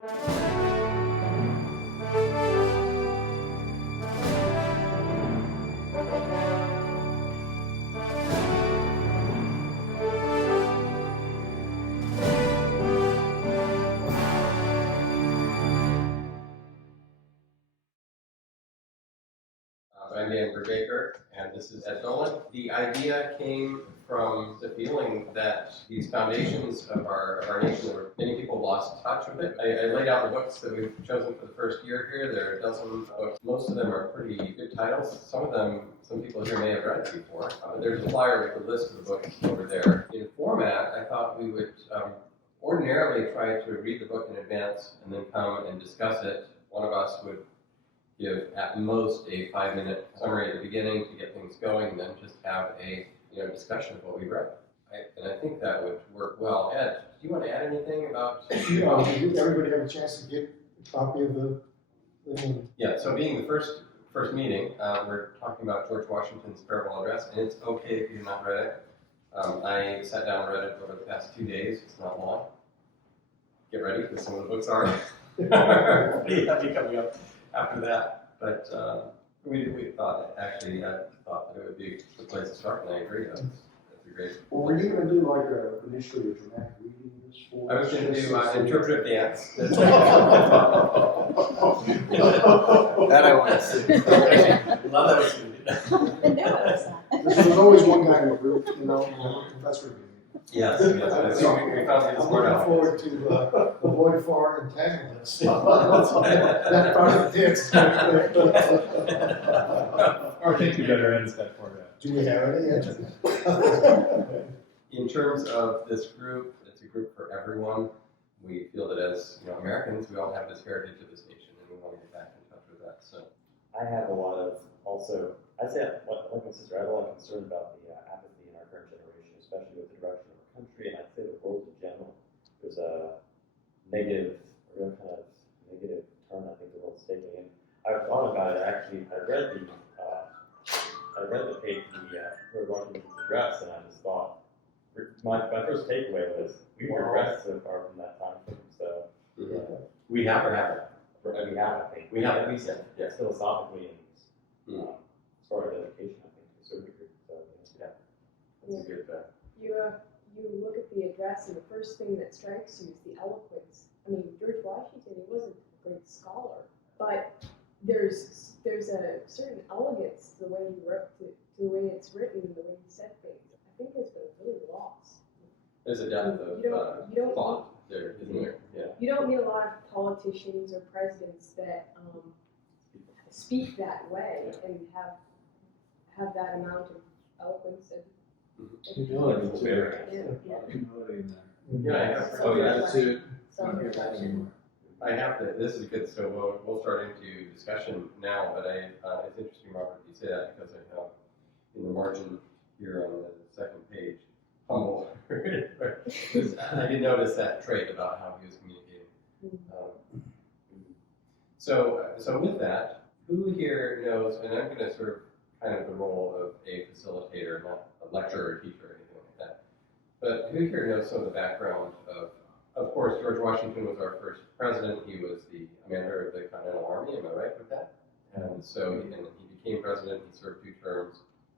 I'm Dan Baker, and this is Ed Dolan. The idea came from the feeling that these foundations of our nation, where many people lost touch with it. I laid out the books that we've chosen for the first year here. There are a dozen books. Most of them are pretty good titles. Some of them, some people here may have read before. There's a flyer with a list of the books over there. In format, I thought we would ordinarily try to read the book in advance and then come and discuss it. One of us would give at most a 5-minute summary at the beginning to get things going, and then just have a discussion of what we read. And I think that would work well. Ed, do you want to add anything about? Did everybody have a chance to get a copy of the thing? Yeah. So being the first meeting, we're talking about George Washington's farewell address, and it's okay if you've not read it. I sat down and read it over the past 2 days. It's not long. Get ready, because some of the books are pretty heavy coming up after that, but we thought that it would be a good place to start, and I agree. That's a great. Well, were you going to do like initially a dramatic reading of this for? I was going to do interpretive dance. That I want to see. Love that was going to do that. There's always one guy in the group, professor. Yes. We found I'm looking forward to avoid foreign entanglements. That part dicks. I think you better end that for that. Do we have any yet? In terms of this group, it's a group for everyone. We feel that as Americans, we all have this heritage of this nation, and we want to get back in touch with that. So I have a lot of I'd say, like my sister, I have a lot of concern about the apathy in our current generation, especially with the direction of our country, and I'd say the world in general. There's a real kind of negative turn I think the world's taking. And I've thought about it actually. I read the page of George Washington's address, and I just thought my first takeaway was we regressed so far from that time frame. So we have or haven't. We have, I think. We have at least, yeah. Philosophically and as far as education, I think, to a certain degree. So yeah, that's a good. You look at the address, and the first thing that strikes you is the eloquence. I mean, George Washington, he wasn't a great scholar, but there's a certain elegance to the way he wrote, to the way it's written, the way he said things. I think has been really lost. There's a depth of thought there, isn't there? Yeah. You don't meet a lot of politicians or presidents that speak that way and have that amount of eloquence and Humility too. Yeah. Humility in there. Yeah. Attitude. I have to. This is good. So we'll start into discussion now. But it's interesting, Robert, you say that because I have in the margin here on the second page, humble. I did notice that trait about how he was communicating. So with that, who here knows? And I'm going to sort of kind of the role of a facilitator, not a lecturer or teacher or anything like that. But who here knows some of the background of course, George Washington was our first president. He was the commander of the Continental Army, am I right with that? And so he became president, he served 2 terms.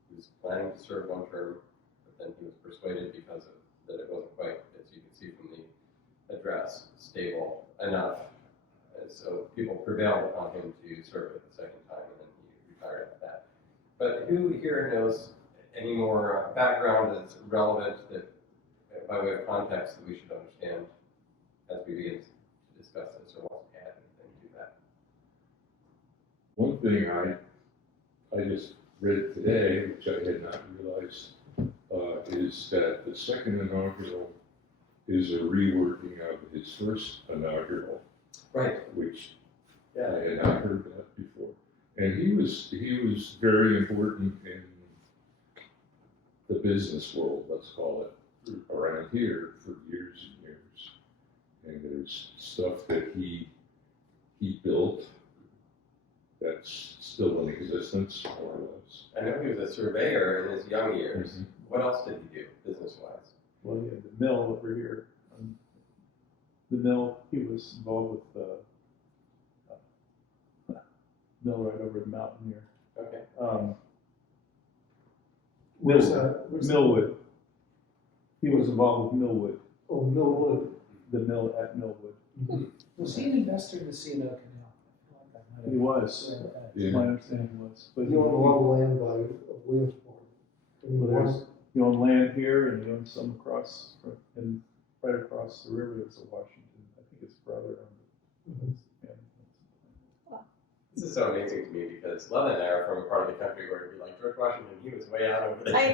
He was planning to serve 1 term, but then he was persuaded because of that it wasn't quite, as you can see from the address, stable enough. And so people prevailed upon him to serve it the second time, and then he retired after that. But who here knows any more background that's relevant, that by way of context, that we should understand as we begin to discuss this, or wants to add anything to that? One thing I just read today, which I had not realized, is that the second inaugural is a reworking of his first inaugural, Right. which I had not heard that before. And he was very important in the business world, let's call it, around here for years and years. And there's stuff that he built that's still in existence, more or less. I know he was a surveyor in his young years. What else did he do, business-wise? Well, yeah, the mill over here. the mill, he was involved with the mill right over the mountain here. Okay. Where's that? Where's that? Millwood. He was involved with Millwood, Oh, Millwood. the mill at Millwood. Was he an investor in the C&O Canal? He was, Yeah. my understanding was. But He owned a lot of land by Williamsport. And he Well, won- there's, you own land here and you own some across, and right across the river is the Washington. I think his brother owned it. Mhm. Yeah. This is so amazing to me because Lana and I are from a part of the country where it'd be like George Washington, he was way out over there. I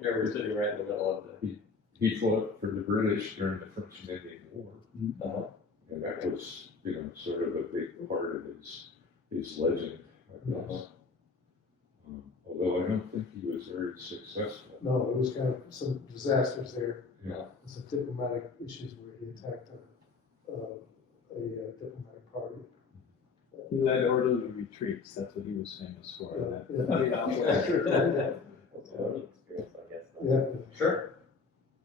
Here we're sitting right in the middle of the. He fought for the British during the French and Indian War, Uh-huh. and that was, sort of a big part of his legend, I guess. Although I don't think he was very successful. No, it was kind of some disasters there. Yeah. Some diplomatic issues where he attacked a diplomatic party. He led orderly retreats, that's what he was famous for. Yeah. That's a learning experience, I guess. Yeah. Sure.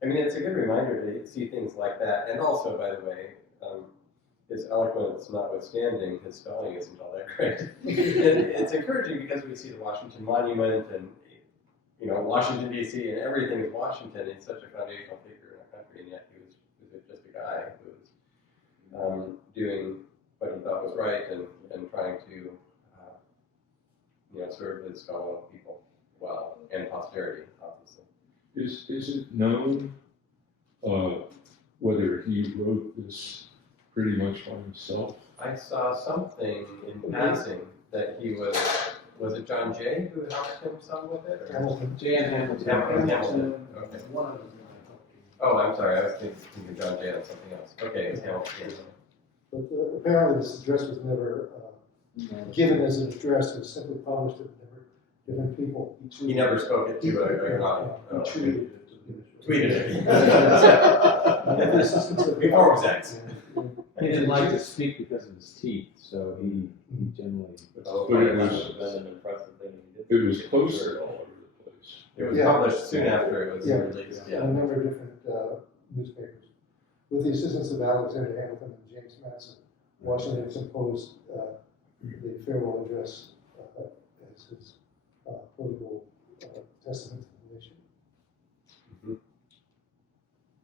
I mean, it's a good reminder to see things like that. And also, by the way, his eloquence notwithstanding, his spelling isn't all that great. It's encouraging because we see the Washington Monument and, Washington, D.C., and everything is Washington. He's such a foundational figure in our country, and yet he was just a guy who was doing what he thought was right and trying to, serve his fellow people well, and posterity, obviously. Is it known whether he wrote this pretty much by himself? I saw something in passing that he was it John Jay who helped him some with it? Or? Hamilton. Jan Hamilton. Hamilton. Okay. One of them. Oh, I'm sorry, I was thinking John Jay on something else. Okay, it was Hamilton. But apparently this address was never given as an address. It was simply published at different people. He never spoke it to an audience. He tweeted it. Tweeted it. The assistance of- Before it was X. He didn't like to speak because of his teeth, so he generally. But it That was, would have been an impressive thing he did. it was posted all over the place. It was Yeah. published soon after it was Yeah. released. A number of different newspapers. With the assistance of Alexander Hamilton and James Madison, Washington composed the farewell address as his political testament to the nation.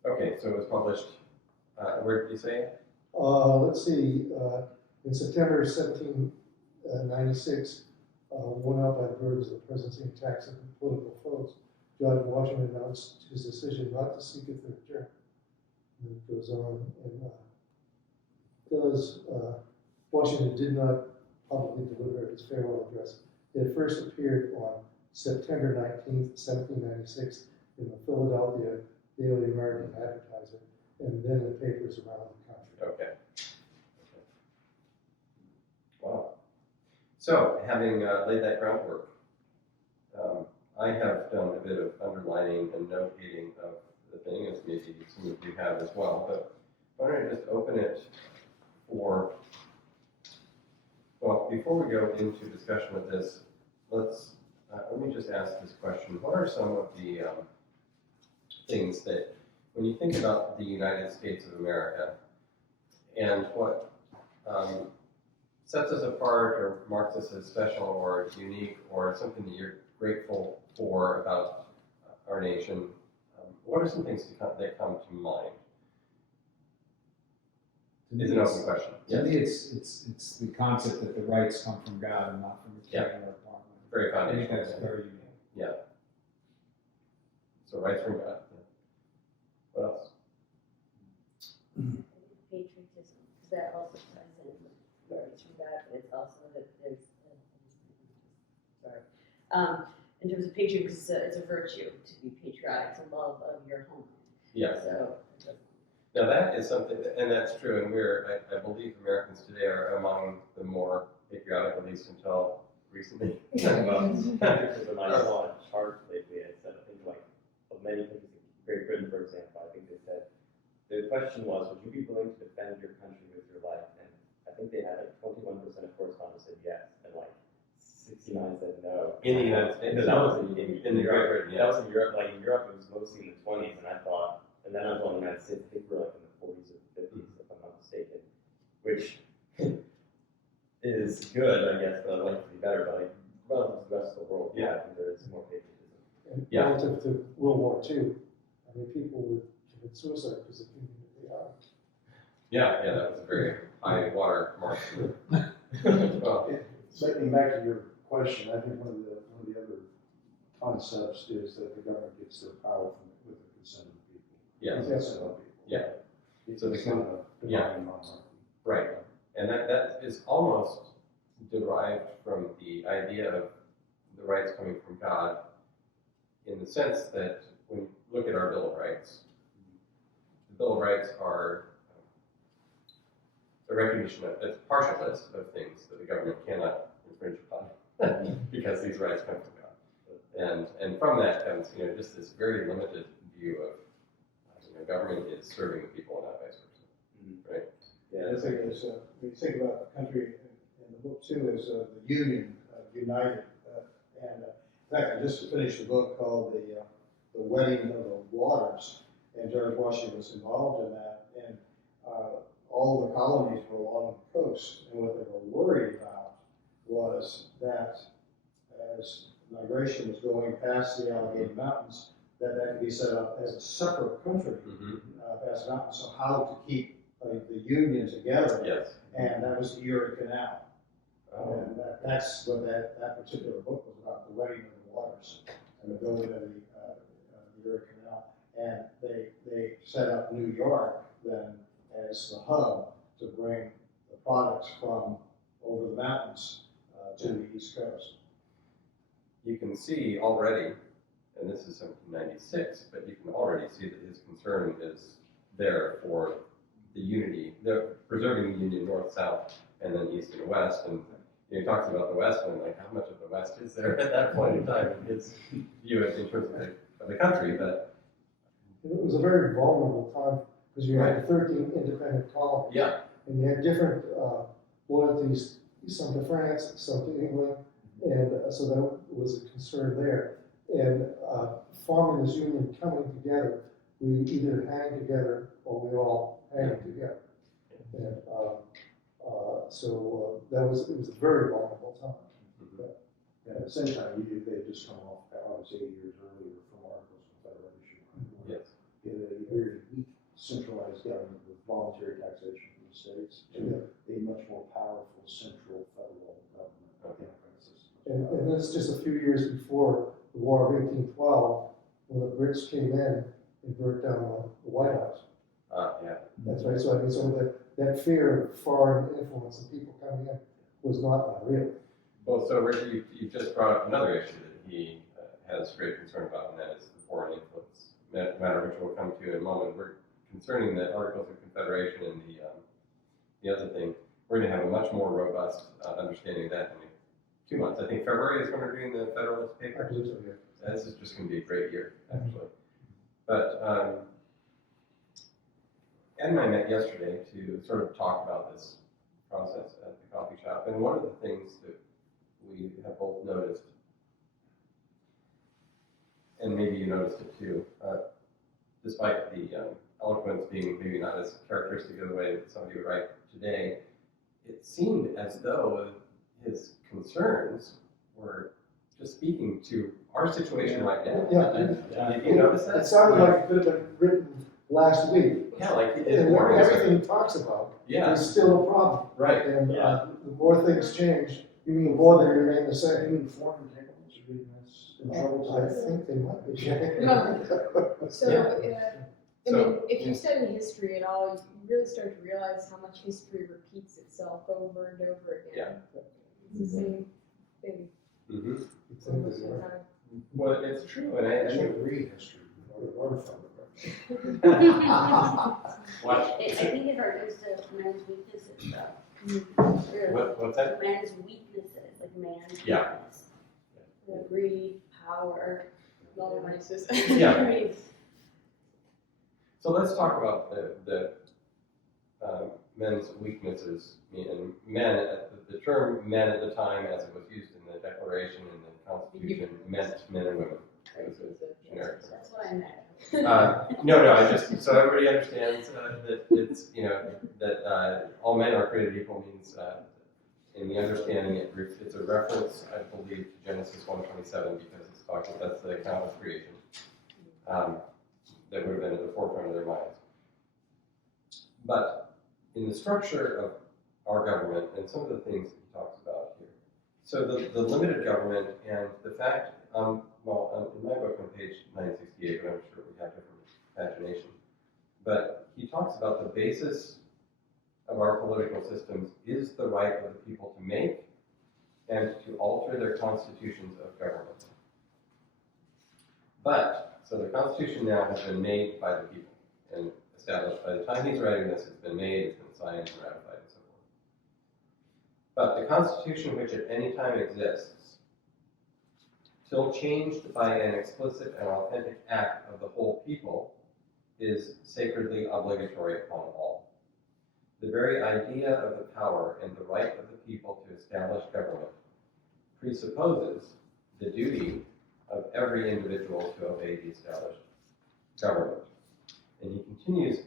Okay, so it was published. Where did you say it? Let's see, in September 1796, worn out by the burdens of the presidency and attacks of political foes, George Washington announced his decision not to seek a third term. And it goes on, and Washington did not publicly deliver his farewell address. It first appeared on September 19th, 1796, in the Philadelphia Daily American Advertiser, and then in papers around the country. Okay. Wow. So, having laid that groundwork, I have done a bit of underlining and notating of the thing, as maybe some of you have as well, but why don't I just open it for, well, before we go into discussion of this, let me just ask this question. What are some of the things that, when you think about the United States of America, and what sets us apart or marks us as special or unique or something that you're grateful for about our nation, what are some things that come to mind? It's an open question. To me, it's the concept that the rights come from God and not from the king or parliament. Very I think foundational. that's very unique. Yeah. So rights from God. Yeah. What else? Patriotism, because that also ties in with rights from God, but it's also that there's, in terms of patriotism, because it's a virtue to be patriotic, to love of your homeland. Yes. So, Now that is something, and that's true, and I believe Americans today are among the more patriotic, at least until recently. Well, because when I saw a chart lately, I said, I think like, of many things, Great Britain, for example, I think they said, the question was, would you be willing to defend your country with your life? And I think they had like 21% of correspondents said yes, and like 69 said no. In the United States? No, that was in the Great Europe. Britain, That was in Europe. Like in Europe, it was mostly in the 20s, and I thought, and then I was on the United States, I think we were like in the 40s or 50s, if I'm not mistaken, which is good, I guess, but I'd like it to be better, but like, relative to the rest of the world, yeah, I think there is more patriotism. And Yeah. relative to World War II, I mean, people would commit suicide because of who they are. Yeah, that was a very high water mark. Well, Getting back to your question, I think one of the other concepts is that the government gets their power from with the consent of the people. yes, Consent of the people. Yeah. It's So the not a yeah. divine monarchy. right. And that is almost derived from the idea of the rights coming from God, in the sense that when you look at our Bill of Rights, the Bill of Rights are a recognition of a partial list of things that the government cannot infringe upon because these rights come from God. And from that comes, just this very limited view of, government is serving the people and not vice versa. Right? Yeah, I think is, when you think about the country in the book too, is the Union, united. And in fact, I just finished a book called The Wedding of the Waters, and George Washington was involved in that. And all the colonies were along the coast, and what they were worried about was that as migration was going past the Allegheny Mountains, that could be set up as a separate country past the mountains. So how to keep the Union together? Yes. And that was the Erie Canal. Oh. And that's what that particular book was about, the wedding of the waters and the building of the Erie Canal. And they set up New York then as the hub to bring the products from over the mountains to the East Coast. You can see already, and this is 1796, but you can already see that his concern is there for the unity, preserving the Union north-south and then east and west. And he talks about the West, and like, how much of the West is there at that point in time in his view in terms of the country? But It was a very vulnerable time because you had 13 independent colonies. yeah, And you had different loyalties, some to France, some to England, and so that was a concern there. And forming this union, coming together, we either hang together or we all hang together. And so it was a very vulnerable time. And at the same time, they had just come off, obviously 8 years earlier from Articles of Confederation. yes, They had a very weak centralized government with voluntary taxation from the states to a much more powerful central federal government. And this is just a few years before the War of 1812, when the Brits came in and burnt down the White House. yeah. That's right. So I mean, so that fear of foreign influence and people coming in was not unreal. Well, so Rick, you just brought up another issue that he has great concern about, and that is the foreign influence matter, which we'll come to in a moment. We're concerning the Articles of Confederation and the other thing. We're going to have a much more robust understanding of that in 2 months. I think February is when we're doing the Federalist paper. I believe so, yeah. This is just going to be a great year, actually. But Ed and I met yesterday to sort of talk about this process at the coffee shop, and one of the things that we have both noticed, and maybe you noticed it too, despite the eloquence being maybe not as characteristic of the way that somebody would write today, it seemed as though his concerns were just speaking to our situation right now. Yeah. Did you notice that? It sounded like it could have been written last week. Yeah, like his And warnings are- everything he talks about Yeah, is still a problem. right. And Yeah. the more things change, the more they remain the same. Foreign governments are doing this in trouble I today. think they might be. So, Yeah. I So, mean, if you study history at all, you really start to realize how much history repeats itself over and over again. It's the same thing Mhm. most of the time. Well, it's true, and I think read history or learn from it. watch. I think it argues to men's weaknesses, though. What's that? Men's weaknesses, like man's Yeah. weakness. Greed, power. All races. Yeah. Greed. So let's talk about the men's weaknesses. And men, the term "men" at the time, as it was used in the Declaration and the Constitution, meant men and women. It was a generic term. That's what I meant. No, I just, so everybody understands that it's, that all men are created equal means, in the understanding, it's a reference, I believe, to Genesis 1:27, because it's talking, that's the account of creation, that would have been at the forefront of their minds. But in the structure of our government, and some of the things that he talks about here, so the limited government and the fact, in my book on page 968, but I'm sure we have different pagination, but he talks about the basis of our political systems is the right of the people to make and to alter their constitutions of government. But, so the Constitution now has been made by the people and established. By the time he's writing this, it's been made, it's been signed and ratified and so forth. But the Constitution which at any time exists, till changed by an explicit and authentic act of the whole people, is sacredly obligatory upon all. The very idea of the power and the right of the people to establish government presupposes the duty of every individual to obey the established government. And he continues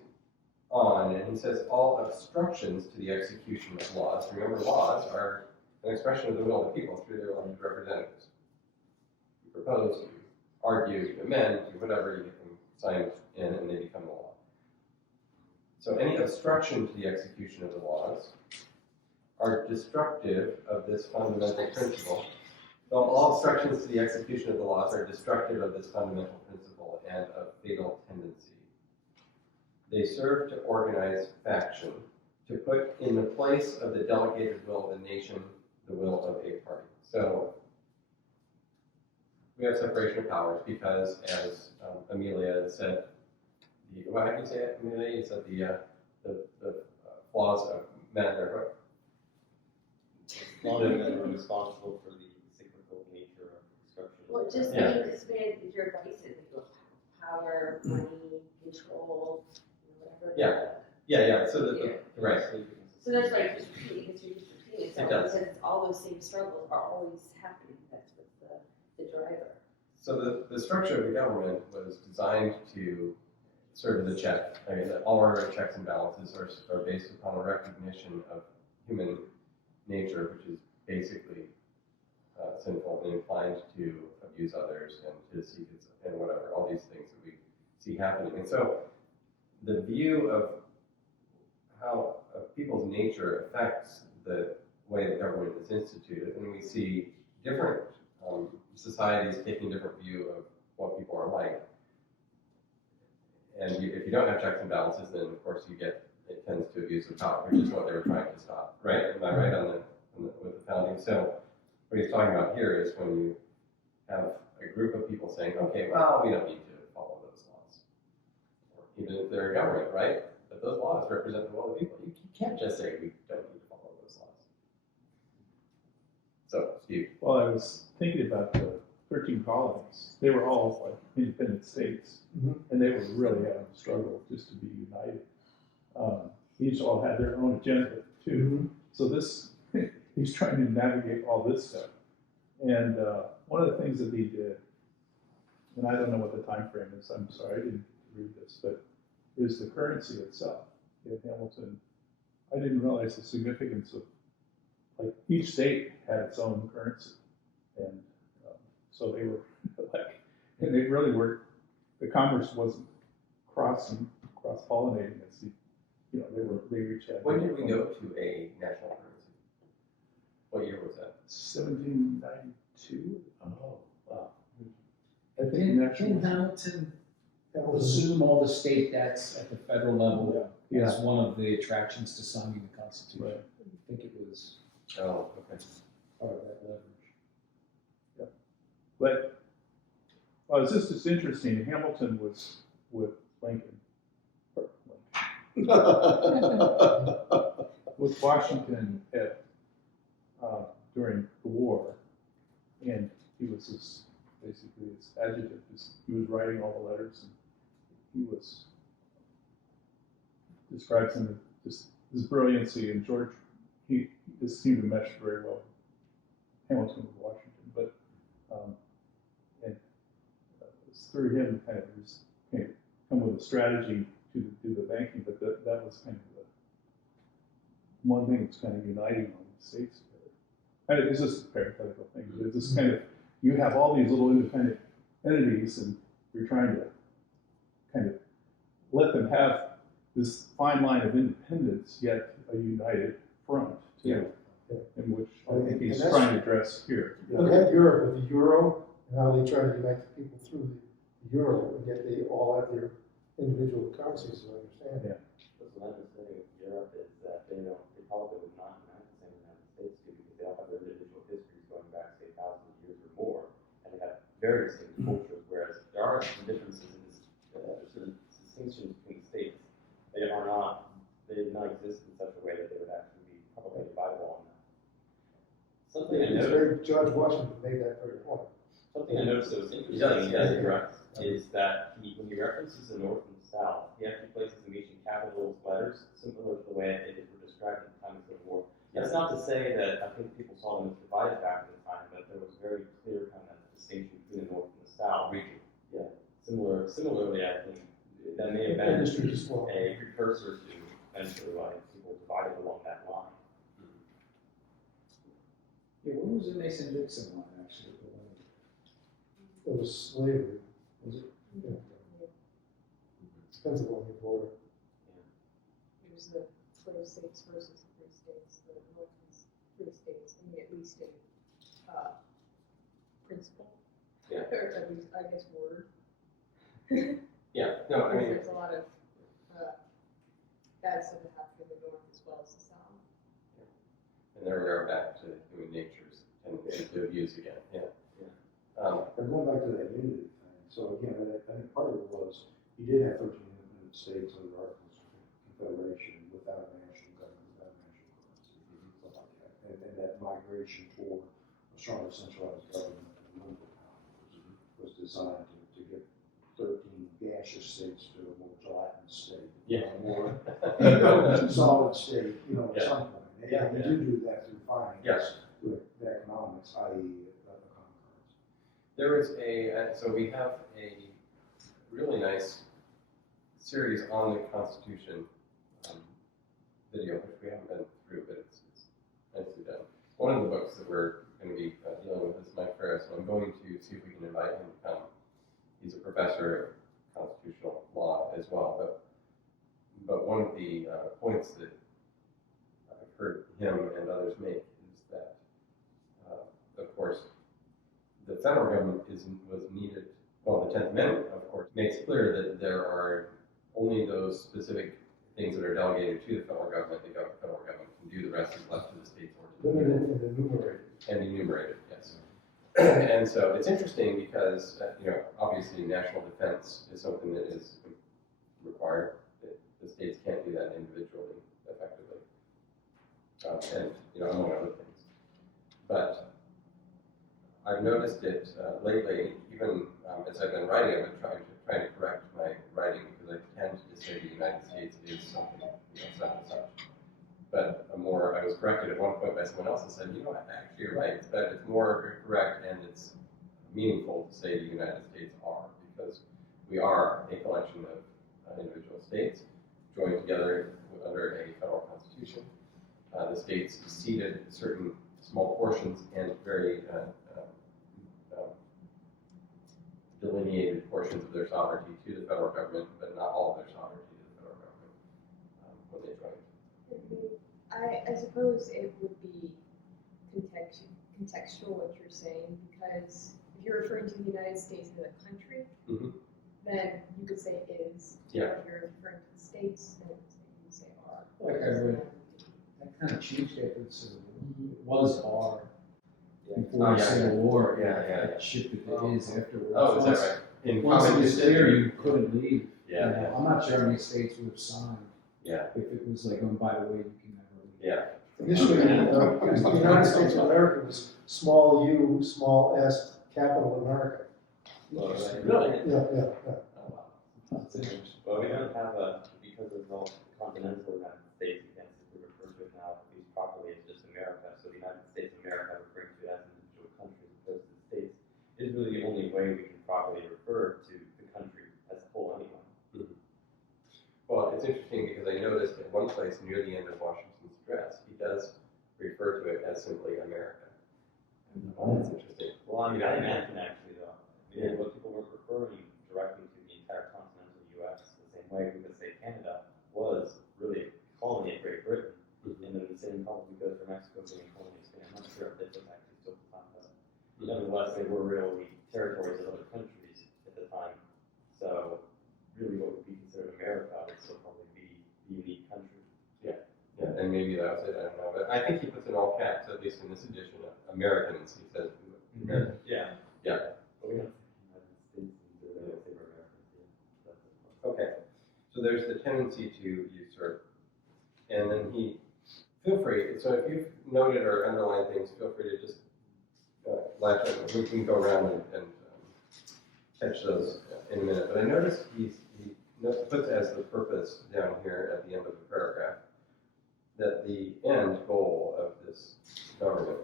on, and he says, all obstructions to the execution of laws, remember laws are an expression of the will of the people through their elected representatives. You propose, you argue, you amend, you whatever, you get them signed in and they become the law. So any obstruction to the execution of the laws are destructive of this fundamental principle. Well, all obstructions to the execution of the laws are destructive of this fundamental principle and of fatal tendency. They serve to organize faction, to put in the place of the delegated will of the nation the will of a party. So we have separation of powers because, as Amelia said, how do you say it, Amelia? You said the flaws of men are Laws that are responsible for the cyclical nature of construction. Well, just expand your vices, like power, money, control, whatever. Yeah. So right. So that's right. Just repeating history, just repeating itself, It does. because all those same struggles are always happening. That's what's the driver. So the structure of the government was designed to serve as a check. I mean, all our checks and balances are based upon a recognition of human nature, which is basically sinful and inclined to abuse others and to seek its, and whatever, all these things that we see happening. And so the view of how people's nature affects the way the government is instituted, and we see different societies taking different view of what people are like. And if you don't have checks and balances, then of course it tends to abuse of power, which is what they were trying to stop, right? Am I right with the founding? So what he's talking about here is when you have a group of people saying, okay, well, we don't need to follow those laws. Or even if they're a government, right? But those laws represent the will of the people. You can't just say we don't need to follow those laws. So, Steve. Well, I was thinking about the 13 colonies. They were all like independent states, and they were really having a struggle just to be united. Each all had their own agenda too. So this, he's trying to navigate all this stuff. And one of the things that he did, and I don't know what the time frame is. I'm sorry, I didn't read this, but is the currency itself in Hamilton. I didn't realize the significance of, like, each state had its own currency, and so they were like, and they really were. The commerce wasn't cross-pollinating. It's, they each had. When did we go to a national currency? What year was that? 1792. Oh, wow. I think Didn't national. Hamilton assume all the state debts at the federal level Yeah. as one of the attractions to signing the Constitution? Right. I think it was Oh, okay. part of that leverage. But well, it's just interesting. Hamilton was with Lincoln, with Washington during the war, and he was basically his adjutant. He was writing all the letters, and he was describes him as just his brilliancy. And George, he just seemed to mesh very well. Hamilton with Washington, but and it's through him kind of his come with a strategy to do the banking, but that was kind of the one thing that's kind of uniting all the states together. And it's just a parenthetical thing, but it's just kind of, you have all these little independent entities and you're trying to kind of let them have this fine line of independence, yet a united front too, in which I think he's And that's- trying to address here. Look at Europe with the euro, and how they try to unite the people through the euro, and yet they all have their individual currencies, as I understand it. What's my understanding of Europe is that they probably would not unite the same United States do because they all have their individual histories going back, say, thousands of years or more, and they have very distinct cultures, whereas there are some differences in this, certain distinctions between states. They did not exist in such a way that they would actually be probably dividable on that. Something I noticed. George Washington made that very point. Something I noticed that was interesting, is that when he references the North and the South, he actually places them each in capital letters, similar to the way they were described at the time of the Civil War. That's not to say that I think people saw them as divided back at the time, but there was very clear kind of distinction between the North and the South. Region. Yeah. Similarly, I think that may have been Industry as well. a precursor to eventually like people divided along that line. Yeah, what was the Mason-Dixon line, actually? It was slavery. Was it? Yeah. Depends upon the border. It was the 12 states versus the 3 states. The North was 3 states, I mean, at least in principle. Yeah. Or at least, I guess, word. Yeah, no, I mean, There's a lot of bad stuff that happened in the North as well as the South. and there we are back to human nature's tendency to abuse again, yeah. But going back to that unity thing, so again, I think part of it was, you did have 13 independent states under the Articles of Confederation without a national government, without a national currency, stuff like that. And that migration toward a stronger centralized government and local power was designed to get 13 gaseous states to a more gelatinous state. Yeah. A more solid state, at some point. And you do that through finance with the economics, i.e. There is so we have a really nice series on the Constitution video, which we haven't been through, but it's nicely done. One of the books that we're going to be dealing with is Mike Ferris, and I'm going to see if we can invite him to come. He's a professor of constitutional law as well, but one of the points that I've heard him and others make is that, of course, the federal government was needed. Well, the 10th Amendment, of course, makes clear that there are only those specific things that are delegated to the federal government. The federal government can do. The rest is left to the states or to the Limited and enumerated. and enumerated. Yes. And so it's interesting because obviously national defense is something that is required. The states can't do that individually effectively, and among other things. But I've noticed it lately, even as I've been writing, I've been trying to correct my writing because I tend to say the United States is something, such and such. But I was corrected at one point by someone else and said, actually you're right, it's more correct and it's meaningful to say the United States are, because we are a collection of individual states joined together under a federal constitution. The states ceded certain small portions and very delineated portions of their sovereignty to the federal government, but not all of their sovereignty to the federal government when they joined. I suppose it would be contextual what you're saying, because if you're referring to the United States as a country, then you could say is. Yeah. If you're referring to the states, then you could say are. Like I read, that kind of changed after the Civil War. It was R before the Civil War. It shifted to is afterwards. Oh, is that right? Once it was clear history? you couldn't leave. Yeah. I'm not sure how many states would have signed Yeah. if it was like, oh, by the way, you can never leave. Yeah. Initially, the United States of America was small u, small s, capital America. Really? Yeah. Oh, wow. That's interesting. Well, we don't have because of the continental United States, again, since we refer to it now, at least properly, as just America. So the United States of America, referring to it as individual countries as opposed to the states, is really the only way we can properly refer to the country as a whole anyway. the end of Washington's address. He does refer to it as simply America. That's interesting. Well, I mean, I imagine actually though, what people were referring directly to the entire continental U.S. the same way, because say Canada was really a colony of Great Britain, and then the same probably goes for Mexico being a colony of Spain. I'm not sure if this was actually still the time, but nevertheless, they were really territories of other countries at the time. So really what would be considered America would still probably be the unique country. Yeah, and maybe that was it, I don't know. But I think he puts in all caps, at least in this edition, of Americans. He says Americans. Yeah. Yeah. But we don't say United States and they don't say we're Americans. Yeah. That's Okay. So there's the tendency to usurp. And then feel free, so if you've noted or underlined things, feel free to just latch on. We can go around and catch those in a minute. But I noticed he puts as the purpose down here at the end of the paragraph that the end goal of this government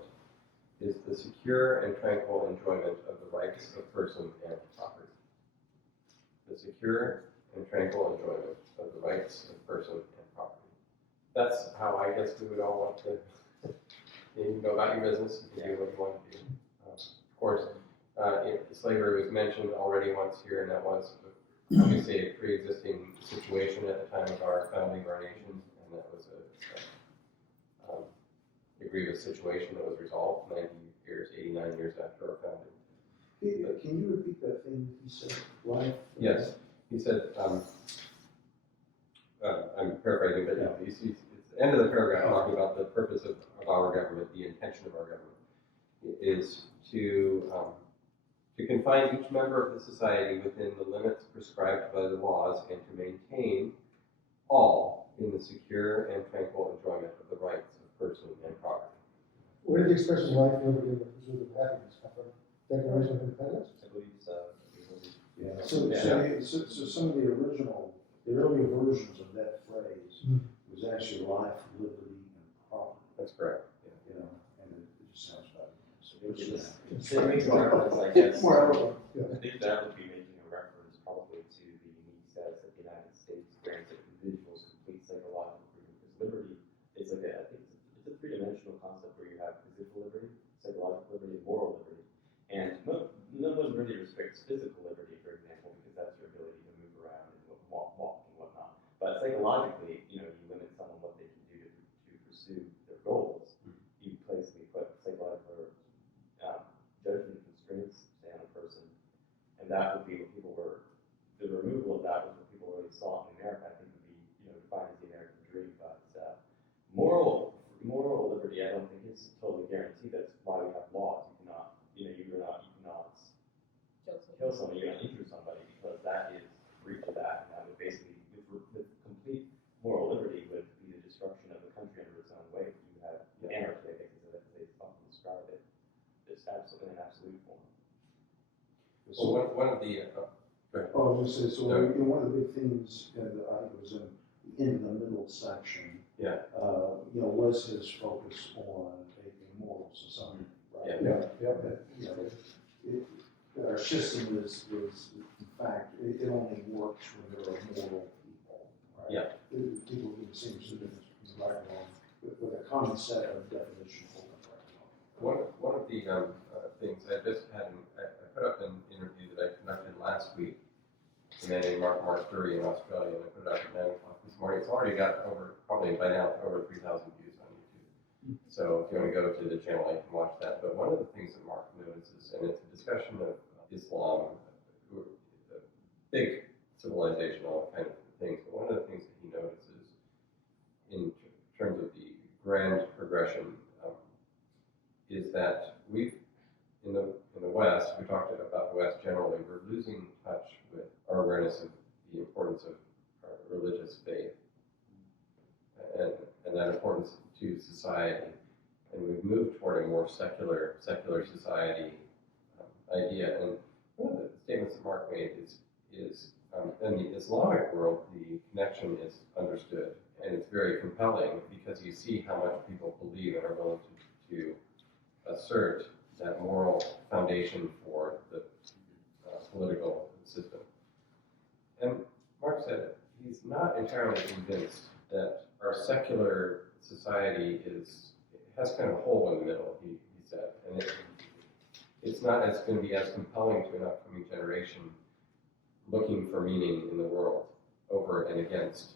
is the secure and tranquil enjoyment of the rights of person and property. The secure and tranquil enjoyment of the rights of person and property. That's how I guess we would all want to. You can go about your business, you can do what you want to do. Of course, slavery was mentioned already once here, and that was obviously a pre-existing situation at the time of our founding of our nation, and that was a grievous situation that was resolved 89 years after our founding. Can you repeat that thing he said, life? Yes, he said, I'm paraphrasing, but yeah, it's the end of the paragraph talking about the purpose of our government, the intention of our government, is to confine each member of the society within the limits prescribed by the laws and to maintain all in the secure and tranquil enjoyment of the rights of person and property. Where did the expression life, liberty, and the pursuit of happiness come from? Declaration of Independence? I believe so. Yeah, so some of the early versions of that phrase was actually life, liberty, and property. That's correct. You know, and it just sounds better. So Which it's is considering reference, I guess. Yeah. I think that would be making a reference probably to the unique status that the United States grants individuals complete psychological freedom. Because liberty is like I think it's a three-dimensional concept where you have physical liberty, psychological liberty, and moral liberty. And no one really respects physical liberty, for example, because that's your ability to move around and walk and whatnot. But psychologically, you limit someone what they can do to pursue their goals. You basically put psychological judgment constraints on a person, and that would be what people were. The removal of that was what people really sought in America. I think would be defined as the American dream. But moral liberty, I don't think is totally guaranteed. That's why we have laws. You cannot kill somebody, you cannot injure somebody, because that is a breach of that, and that would basically, with complete moral liberty, would be the destruction of the country under its own weight. You have anarchy, I guess, as they often describe it, it's absolutely an absolute form. Well, one of the I was going to say, one of the big themes, and I think it was in the middle section, was his focus on a moral society. Right? Our system is in fact, it only works when there are moral people. Right? Yeah. People do the same difference between right and wrong, with a common set of definitions for right and wrong. one of the things I just had, I put up an interview that I conducted last week with a man named Mark Curry in Australia, and I put it up at 9 o'clock this morning. It's already got probably by now, over 3,000 views on YouTube. So if you want to go to the channel, you can watch that. But one of the things that Mark notices, and it's a discussion of Islam, big civilizational kind of things, but one of the things that he notices in terms of the grand progression is that we've, in the West, we talked about the West generally, we're losing touch with our awareness of the importance of our religious faith and that importance to society. And we've moved toward a more secular society idea. And one of the statements that Mark made is in the Islamic world, the connection is understood, and it's very compelling because you see how much people believe and are willing to assert that moral foundation for the political system. And Mark said he's not entirely convinced that our secular society has kind of a hole in the middle, he said, and it's not as going to be as compelling to an upcoming generation looking for meaning in the world over and against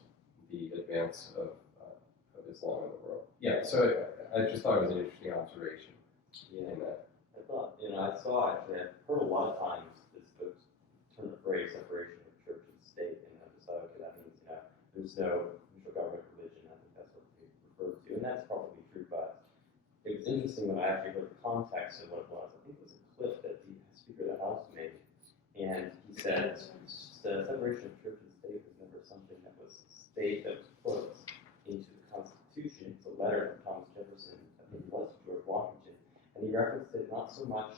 the advance of Islam in the world. Yeah, so I just thought it was an interesting observation. Yeah. In that. I thought, I saw actually, I've heard a lot of times this term of phrase, separation of church and state, and I decided, okay, that means, there's no neutral government religion. I think that's what they refer to, and that's probably true, but it was interesting when I actually heard the context of what it was. I think it was a clip that the Speaker of the House made, and he said the separation of church and state was never something that was put into the Constitution. It's a letter from Thomas Jefferson, I think it was to George Washington, and he referenced it not so much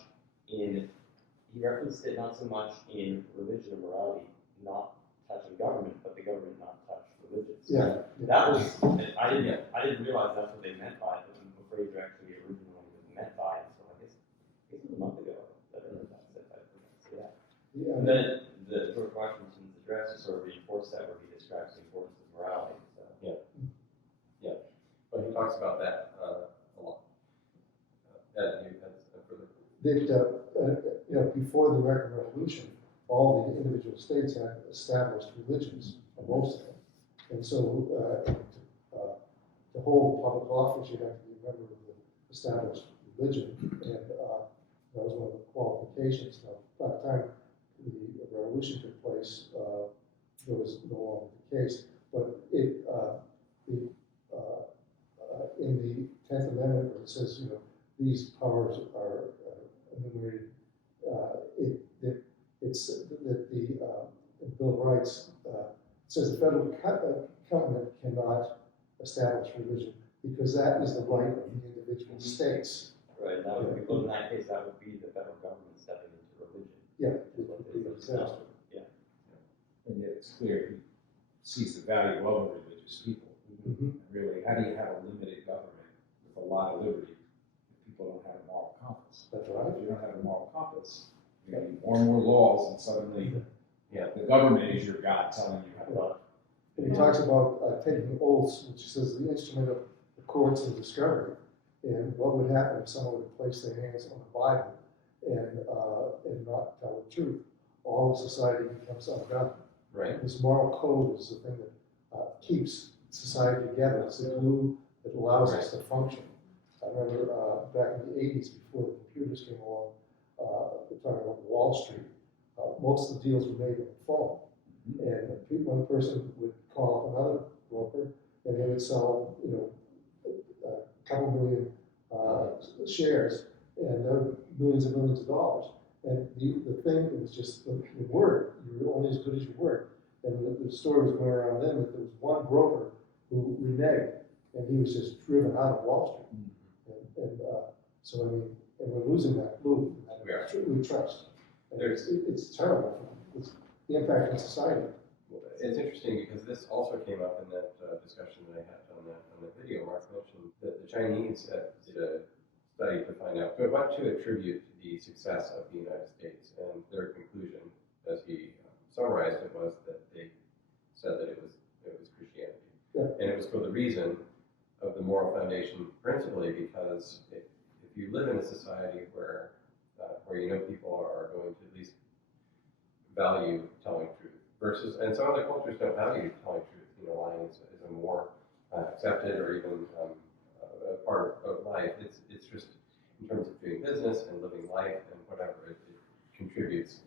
in religion and morality not touching government, but the government not touch religion. Yeah. That was, I didn't realize that's what they meant by it, but the phrase actually originally was meant by it. So I guess it was a month ago that I heard that said. I forgot to say that. Yeah. And then the George Washington's address sort of reinforced that, where he describes the importance of morality. So. Yeah. But he talks about that a lot. That you had further. Before the American Revolution, all the individual states had established religions, most of them. And so, to hold public office, you have to be a member of the established religion, and that was one of the qualifications. Now, by the time the revolution took place, it was no longer the case. But in the 10th Amendment, where it says, these powers are enumerated, it's that the Bill of Rights says the federal government cannot establish religion because that is the right of the individual states. Right. That would be, in that case, that would be the federal government stepping into religion. Yeah, it would be a disaster. Yeah. And yet it's clear he sees the value of religious people. Mm-hmm. Really, how do you have a limited government with a lot of liberty if people don't have a moral compass? That's right. If you don't have a moral compass, you need more and more laws, and suddenly the government is your God telling you how to live. And he talks about taking oaths, which says the instrument of the courts of discovery, and what would happen if someone would place their hands on the Bible and not tell the truth. All of society becomes undone. Right. This moral code is the thing that keeps society together. It's the glue that allows us to function. I remember back in the 80s, before the computers came along, we're talking about Wall Street. Most of the deals were made on the phone. And one person would call up another broker, and they would sell, a couple million shares, and millions and millions of dollars. And the thing, it was just the word. You were only as good as your word. And the story was going around then that there was one broker who reneged, and he was just driven out of Wall Street. So I mean, and we're losing that glue, we trust. And it's terrible. It's the impact on society. It's interesting because this also came up in that discussion that I had on the video. Mark mentioned that the Chinese did a study to find out what to attribute the success of the United States, and their conclusion, as he summarized it, was that they said that it was Christianity, and it was for the reason of the moral foundation, principally because if you live in a society where people are going to at least value telling truth versus, and some other cultures don't value telling truth. Lying is a more accepted or even a part of life. It's just in terms of doing business and living life and whatever, it contributes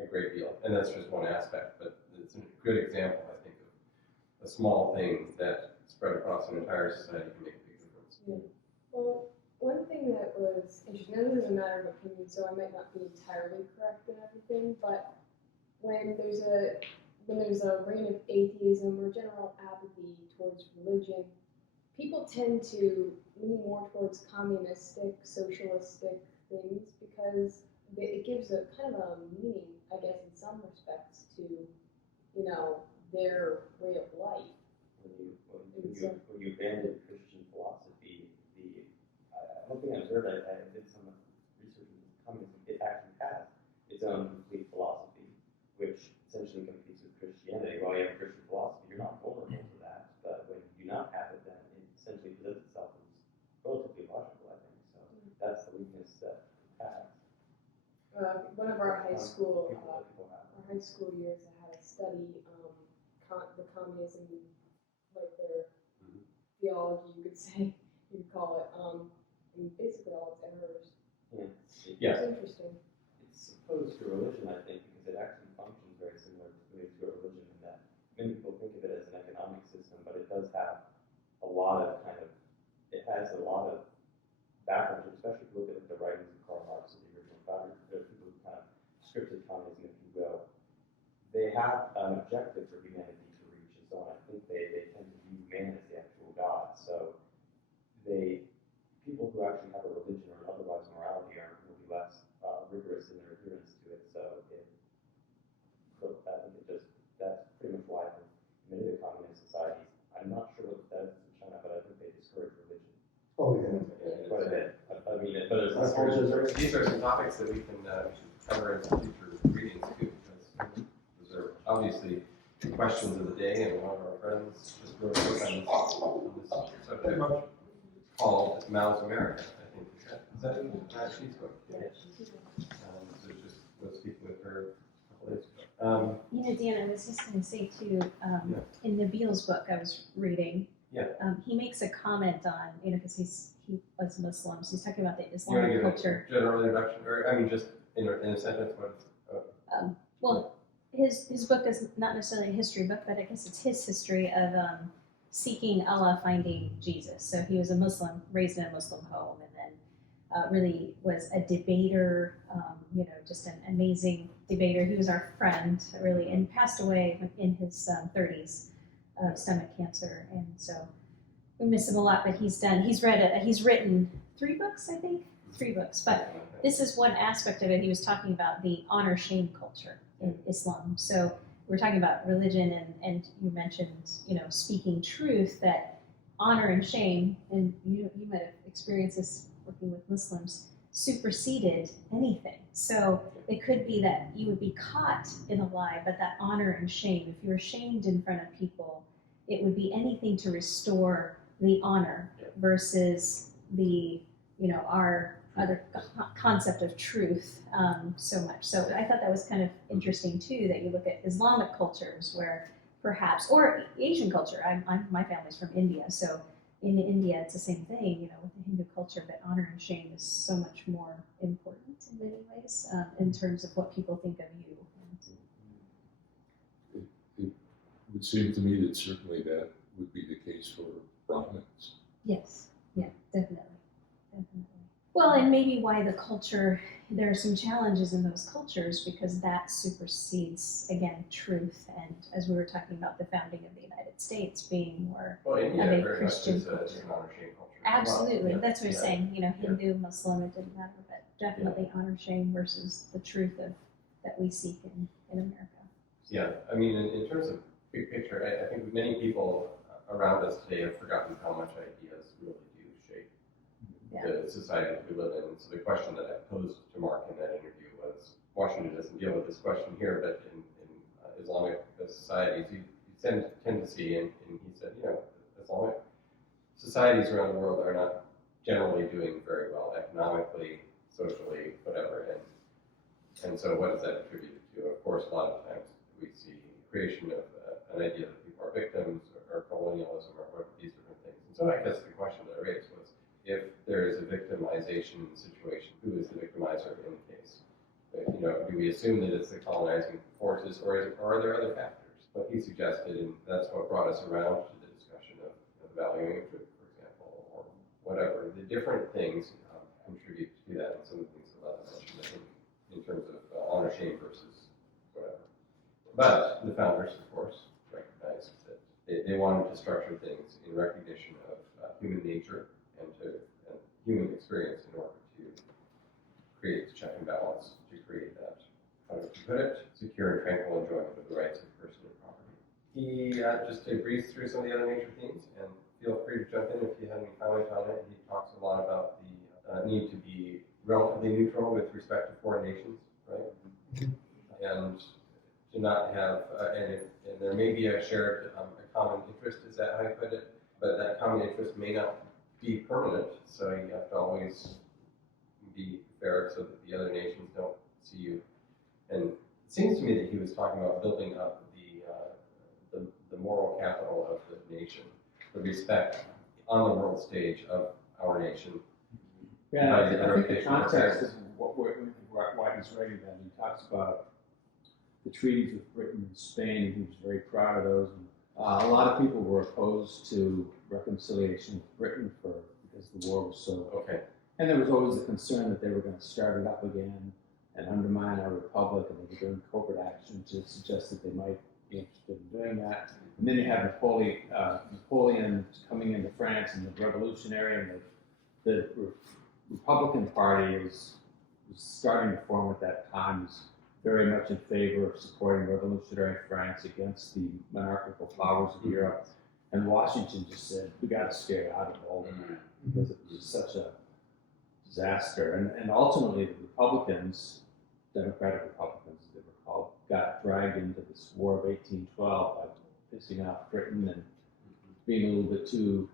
a great deal. And that's just one aspect, but it's a good example, I think, of a small thing that spread across an entire society can make a big difference. Yeah. Well, one thing that was interesting, and this is a matter of opinion, so I might not be entirely correct in everything, but when there's a reign of atheism or general apathy towards religion, people tend to lean more towards communistic, socialistic things because it gives a kind of a meaning, I guess, in some respects to, their way of life. When you abandon Christian philosophy, one thing I observed, I did some research into communism, it actually has its own complete philosophy, which essentially competes with Christianity. While you have a Christian philosophy, you're not vulnerable to that. But One of our high school, People that people have. our high school years, I had a study, the communism, like their theology, you could say, you could call it, and basically all its errors. Yeah. It's interesting. It's opposed to religion, I think, because it actually functions very similar to a religion in that many people think of it as an economic system, but it does have a lot of it has a lot of background, especially if you look at the writings of Karl Marx and the original founders, the people who kind of scripted communism, if you will. They have an objective for humanity to reach, and so on. I think they tend to view man as the actual God. So people who actually have a religion or otherwise morality will be less rigorous in their adherence to it. So I think that's pretty much why in many of the communist societies, I'm not sure what the status is in China, but I think they discourage religion Oh, yeah. quite a bit. I mean, but it's These are some topics that we can cover in future readings too, because those are obviously questions of the day, and one of our friends just wrote a book on this subject called Mao's America, I think. Is that in she's book? Yeah. So just was speaking with her a couple days ago. Dan, I was just going to say too, in Nabil's book I was reading, he makes a comment on, because he was Muslim, so he's talking about the Islamic culture. General introduction, or I mean, just in a sentence, Well, his book is not necessarily a history book, but I guess it's his history of seeking Allah, finding Jesus. So he was a Muslim, raised in a Muslim home, and then really was a debater, just an amazing debater. He was our friend, really, and passed away in his 30s of stomach cancer. And so we miss him a lot, but he's written 3 books, I think, 3 books. But this is one aspect of it. He was talking about the honor-shame culture in Islam. So we're talking about religion, and you mentioned, speaking truth, that honor and shame, and you might have experienced this working with Muslims, superseded anything. So it could be that you would be caught in a lie, but that honor and shame, if you were shamed in front of people, it would be anything to restore the honor versus the, our other concept of truth so much. So I thought that was kind of interesting too, that you look at Islamic cultures where perhaps, or Asian culture. My family's from India, so in India it's the same thing, with the Hindu culture, but honor and shame is so much more important in many ways in terms of what people think of you. It would seem to me that certainly that would be the case for Brahmins. Yes, yeah, definitely. Well, and maybe why the culture, there are some challenges in those cultures because that supersedes, again, truth. And as we were talking about the founding of the United States being more India of a very Christian much culture. is an honor-shame culture. Absolutely, Yeah. that's what we're saying. Hindu, Muslim, it didn't matter, but definitely honor shame versus the truth that we seek in America. Yeah, I mean, in terms of big picture, I think many people around us today have forgotten how much ideas really do shape the society that we live in. And so the question that I posed to Mark in that interview was, Washington doesn't deal with this question here, but in Islamic societies, you tend to see, and he said, Islamic societies around the world are not generally doing very well economically, socially, whatever. And so what does that attribute to? Of course, a lot of times we see creation of an idea that people are victims or colonialism or these different things. And so I guess the question that I raised was, if there is a victimization situation, who is the victimizer in the case? Do we assume that it's the colonizing forces, or are there other factors? What he suggested, and that's what brought us around to the discussion of valuing of truth, for example, or whatever. The different things contribute to that, and some of the things that Lana mentioned, I think, in terms of honor, shame versus whatever. But the founders, of course, recognized that they wanted to structure things in recognition of human nature and human experience in order to create the check and balance, to create that, how to put it, secure and tranquil enjoyment of the rights of person and property. He, just to breeze through some of the other major themes, and feel free to jump in if you have any comment on it. He talks a lot about the need to be relatively neutral with respect to foreign nations, right? And to not have, and there may be a shared, a common interest, is that how you put it? But that common interest may not be permanent, so you have to always be fair so that the other nations don't CU. And it seems to me that he was talking about building up the moral capital of the nation, the respect on the world stage of our nation. Yeah, By I the think the edification of context parents. of why he's writing that, he talks about the treaties with Britain and Spain. He was very proud of those. And, a lot of people were opposed to reconciliation with Britain because the war was so. Okay. And there was always the concern that they were going to start it up again and undermine our republic, and they were doing covert action to suggest that they might be interested in doing that. And then you have Napoleon coming into France and the revolutionary, and the Republican Party was starting to form at that time. Was very much in favor of supporting revolutionary France against the monarchical powers of Europe. And Washington just said, we got to stay out of all of that because it was such a disaster. And ultimately, the Republicans, Democratic Republicans, as they were called, got dragged into this War of 1812 by pissing off Britain and being a little bit too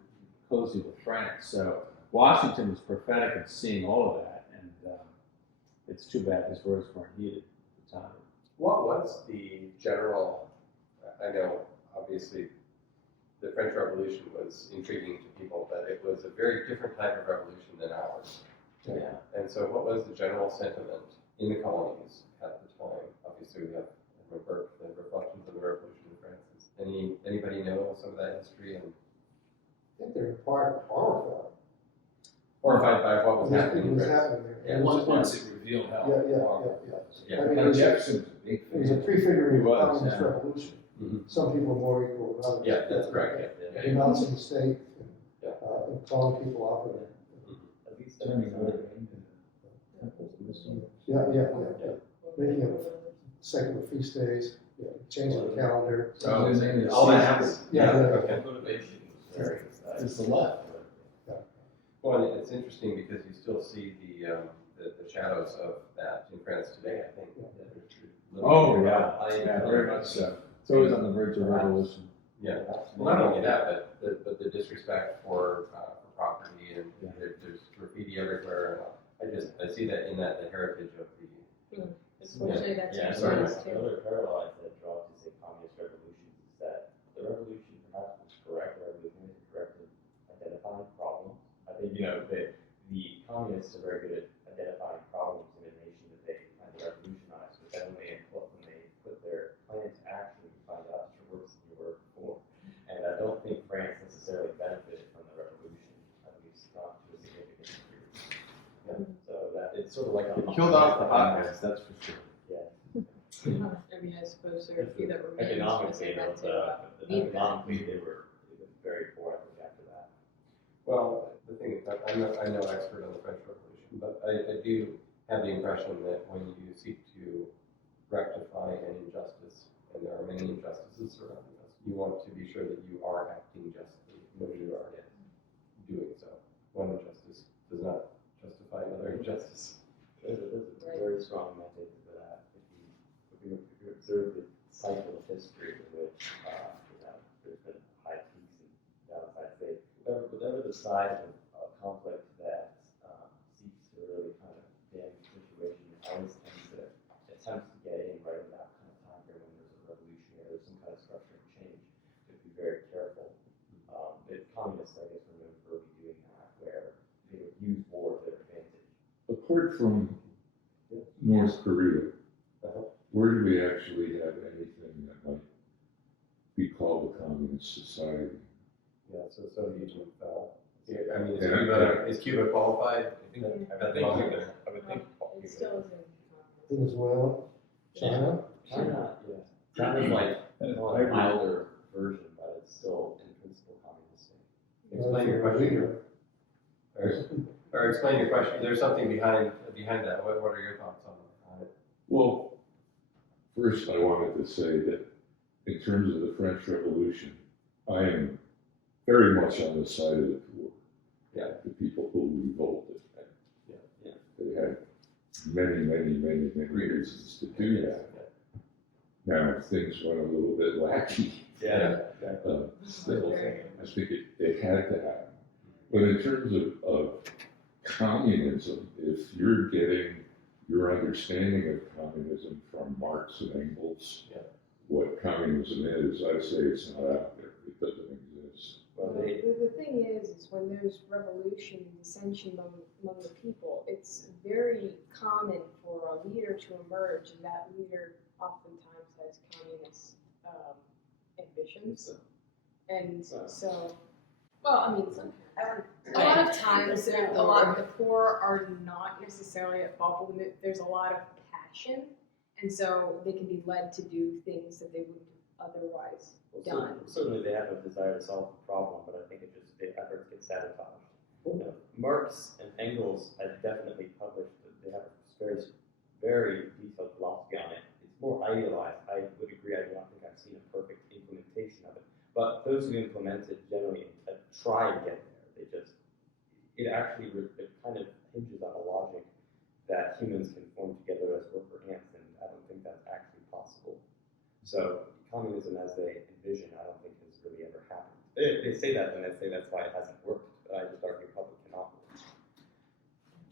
cozy with France. So Washington was prophetic in seeing all of that, and it's too bad his words weren't heeded at the time. What was the general, I know obviously the French Revolution was intriguing to people, but it was a very different type of revolution than ours. Yeah. And so what was the general sentiment in the colonies at the time? Obviously we have the reflections of the revolution in France. Anybody know some of that history? And I think they're part horrified. horrified by what was happening It in was France. happening there. Yeah, It was- Once it revealed how Yeah. I mean, Now, it was Jefferson was a big it was a prefiguring He of the was, communist yeah. revolution. Mhm. Some people were more equal than others. Yeah, that's correct. Yeah. Denouncing the state Yeah. and calling people out. At least turning that's, water into temples of wisdom. Yeah. Making it secular feast days, changing the calendar. So His name is all that Caesar. happened. Yeah. Okay. motivation was very It's the left. Well, it's interesting because you still see the shadows of that in France today, I think. Oh, Yeah, very much so. It's always on the verge of revolution. Yeah. Well, not only that, but the disrespect for property and Yeah. there's graffiti everywhere. And I see that in the heritage of the. Unfortunately, that's Yeah, what sorry, it is too. another parallel I said draw to say communist revolutions is that the revolution perhaps was correct, the revolution is correct in identifying problems. I think, the communists are very good at identifying problems in a nation that they kind of revolutionize, but then when they put their plan into action, you find out it works than you were before. And I don't think France necessarily benefited from the revolution, at least not to a significant degree. Yeah. So that it's sort of like It killed off the hotbeds, that's for sure. Yeah. I mean, I suppose there are a few that remain. Economically, meant to economically, they were very poor, I think, after that. Well, the thing is, I'm no expert on the French Revolution, but I do have the impression that when you seek to rectify an injustice, and there are many injustices surrounding us, you want to be sure that you are acting justly when you are doing so. One injustice does not justify another injustice. There's a very strong method for that. If you observe the cycle of history in which there's been high peaks and downsides, whatever the side of conflict that seeks to really kind of damage the situation, it always tends to attempt to get in right at that kind of time frame when there's a revolution or there's some kind of structural change. So be very careful. The communists, I guess, were known for doing that, where they would use war to their advantage. Apart from North Korea, Uh-huh. where do we actually have anything that might be called a communist society? Yeah, so Soviet fell. I mean, Yeah. is Cuba qualified? I think It still is in. Venezuela, China. China, yeah. China's like a milder version, but it's still in principle communist. Explain your question. Or explain your question. There's something behind that. What are your thoughts on it? Well, first I wanted to say that in terms of the French Revolution, I am very much on the side of the poor. Yeah. The people who revolted. Yeah. They had many reasons to do that. Now, things went a little bit wacky. Yeah. Still, I think it had to happen. But in terms of communism, if you're getting your understanding of communism from Marx and Engels, Yeah. what communism is, I say it's not out there. It doesn't exist. Well, The thing is when there's revolution and dissension among the people, it's very common for a leader to emerge, and that leader oftentimes has communist ambitions. And so, well, I mean, sometimes. A lot of times, a lot of the poor are not necessarily at fault, but there's a lot of passion, and so they can be led to do things that they wouldn't have otherwise done. Certainly they have a desire to solve the problem, but I think it just, the efforts get sabotaged. You know, Marx and Engels had definitely published, they have a very, very detailed philosophy on it. It's more idealized. I would agree, I do not think I've seen a perfect implementation of it. But those who implement it generally try to get there. It actually it kind of hinges on a logic that humans can form together as worker ants, and I don't think that's actually possible. So communism as they envision, I don't think has really ever happened. They say that, and they say that's why it hasn't worked. I just argue Republic cannot work.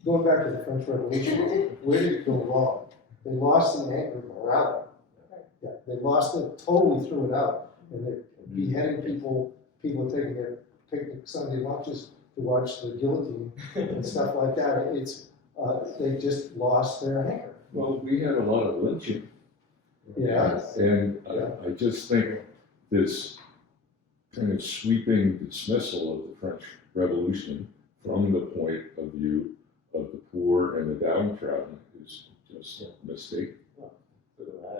Going back to the French Revolution, where did it go wrong? They lost the anchor of morality. Yeah, they lost it, totally threw it out, and they're beheading people. People taking their picnic Sunday lunches to watch the guillotine and stuff like that. It's they just lost their anchor. Well, we had a lot of lynching. Yeah. And I just think this kind of sweeping dismissal of the French Revolution from the point of view of the poor and the downtrodden is just a mistake. I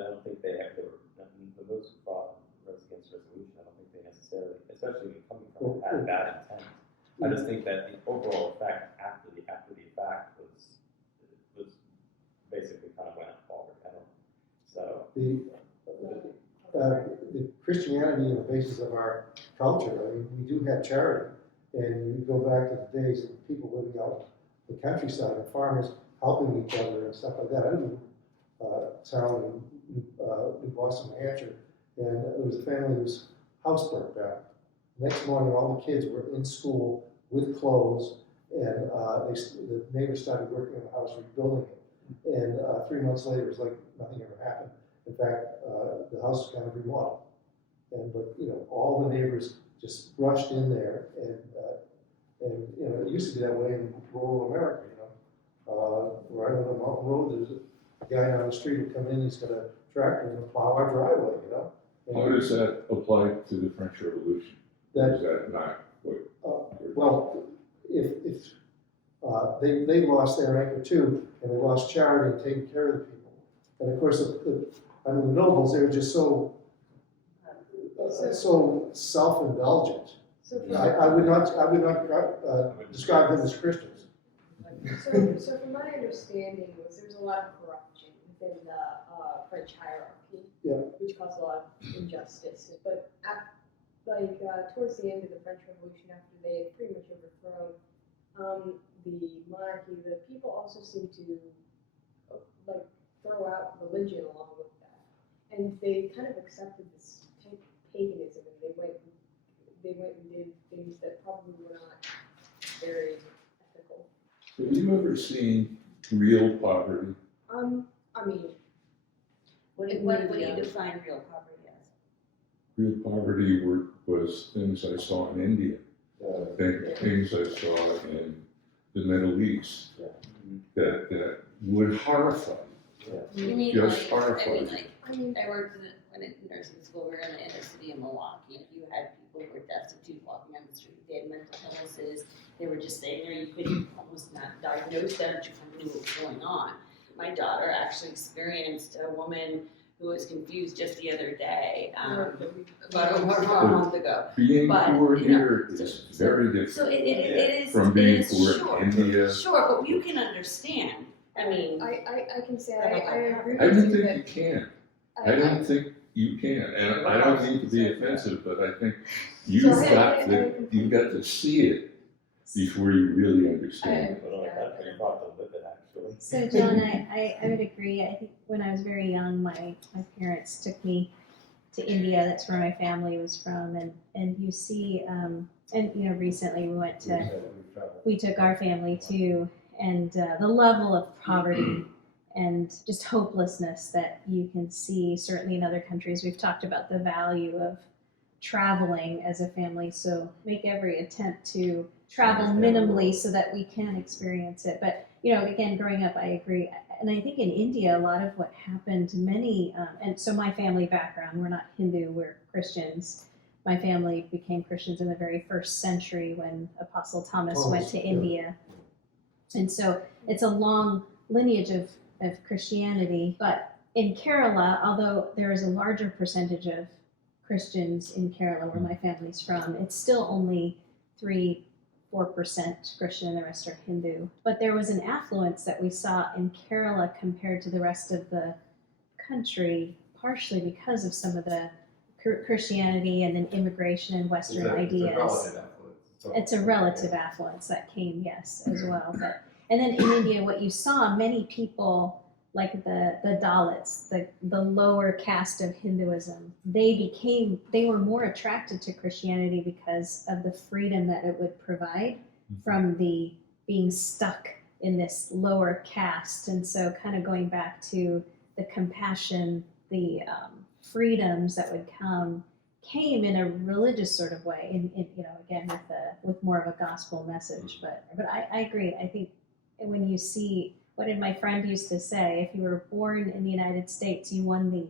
don't think they have the most who fought against resolution. I don't think they necessarily, especially when coming from it, had bad intent. I just think that the overall effect after the fact was basically kind of went forward. I don't. So The Christianity is the basis of our culture. I mean, we do have charity, and you go back to the days of people living out the countryside and farmers helping each other and stuff like that. I live in a town in New Boston, New Hampshire, and there was a family whose house burnt down. Next morning, all the kids were in school with clothes, and the neighbors started working on the house, rebuilding it. And 3 months later, it was like nothing ever happened. In fact, the house was kind of remodeled. But all the neighbors just rushed in there, and it used to be that way in rural America. Where I live on Mountain Road, there's a guy down the street who come in, he's got a tractor and plow our driveway. How does that apply to the French Revolution? Or is that not what? Well, if they lost their anchor too, and they lost charity and taking care of the people. And of course, the nobles, they were just so self-indulgent. I would not describe them as Christians. So from my understanding there's a lot of corruption within the French hierarchy, which caused a lot of injustice. But towards the end of the French Revolution, after they had pretty much overthrown the monarchy, the people also seemed to throw out religion along with that, and they kind of accepted this paganism, and they went and did things that probably were not very ethical. Have you ever seen real poverty? I mean, What do you define real poverty as? Real poverty was things I saw in India, things I saw in the Middle East that would horrify you. You mean Just I horrified. I worked in nursing school. We were in the inner city of Milwaukee, and you had people who were destitute walking on the street. They had mental illnesses. They were just sitting there. You couldn't almost not diagnose them, but you kind of knew what was going on. My daughter actually experienced a woman who was confused just the other day, about a month ago. Being poor here is very different So it is from being poor sure, in India. Sure, but you can understand. I mean, I can say I agree I with don't you think that you can. I don't think you can, and I don't mean to be offensive, but I think you've got to see it before you really understand it. So John, I would agree. I think when I was very young, my parents took me to India. That's where my family was from, and you see, recently we took our family too, and the level of poverty and just hopelessness that you can see certainly in other countries. We've talked about the value of traveling as a family, so make every attempt to travel minimally so that we can experience it. But again, growing up, I agree. And I think in India, a lot of what happened, and so my family background, we're not Hindu, we're Christians. My family became Christians in the very first century when Apostle Thomas went to India. And so it's a long lineage of Christianity. But in Kerala, although there is a larger percentage of Christians in Kerala, where my family's from, it's still only 3-4% Christian and the rest are Hindu. But there was an affluence that we saw in Kerala compared to the rest of the country, partially because of some of the Christianity and then immigration and Western ideas. It's a relative affluence that came, yes, as well. And then in India, what you saw, many people, like the Dalits, the lower caste of Hinduism, they were more attracted to Christianity because of the freedom that it would provide from the being stuck in this lower caste. And so kind of going back to the compassion, the freedoms that would came in a religious sort of way, again with more of a gospel message. But I agree. I think when you see, what did my friend used to say? If you were born in the United States, you won the,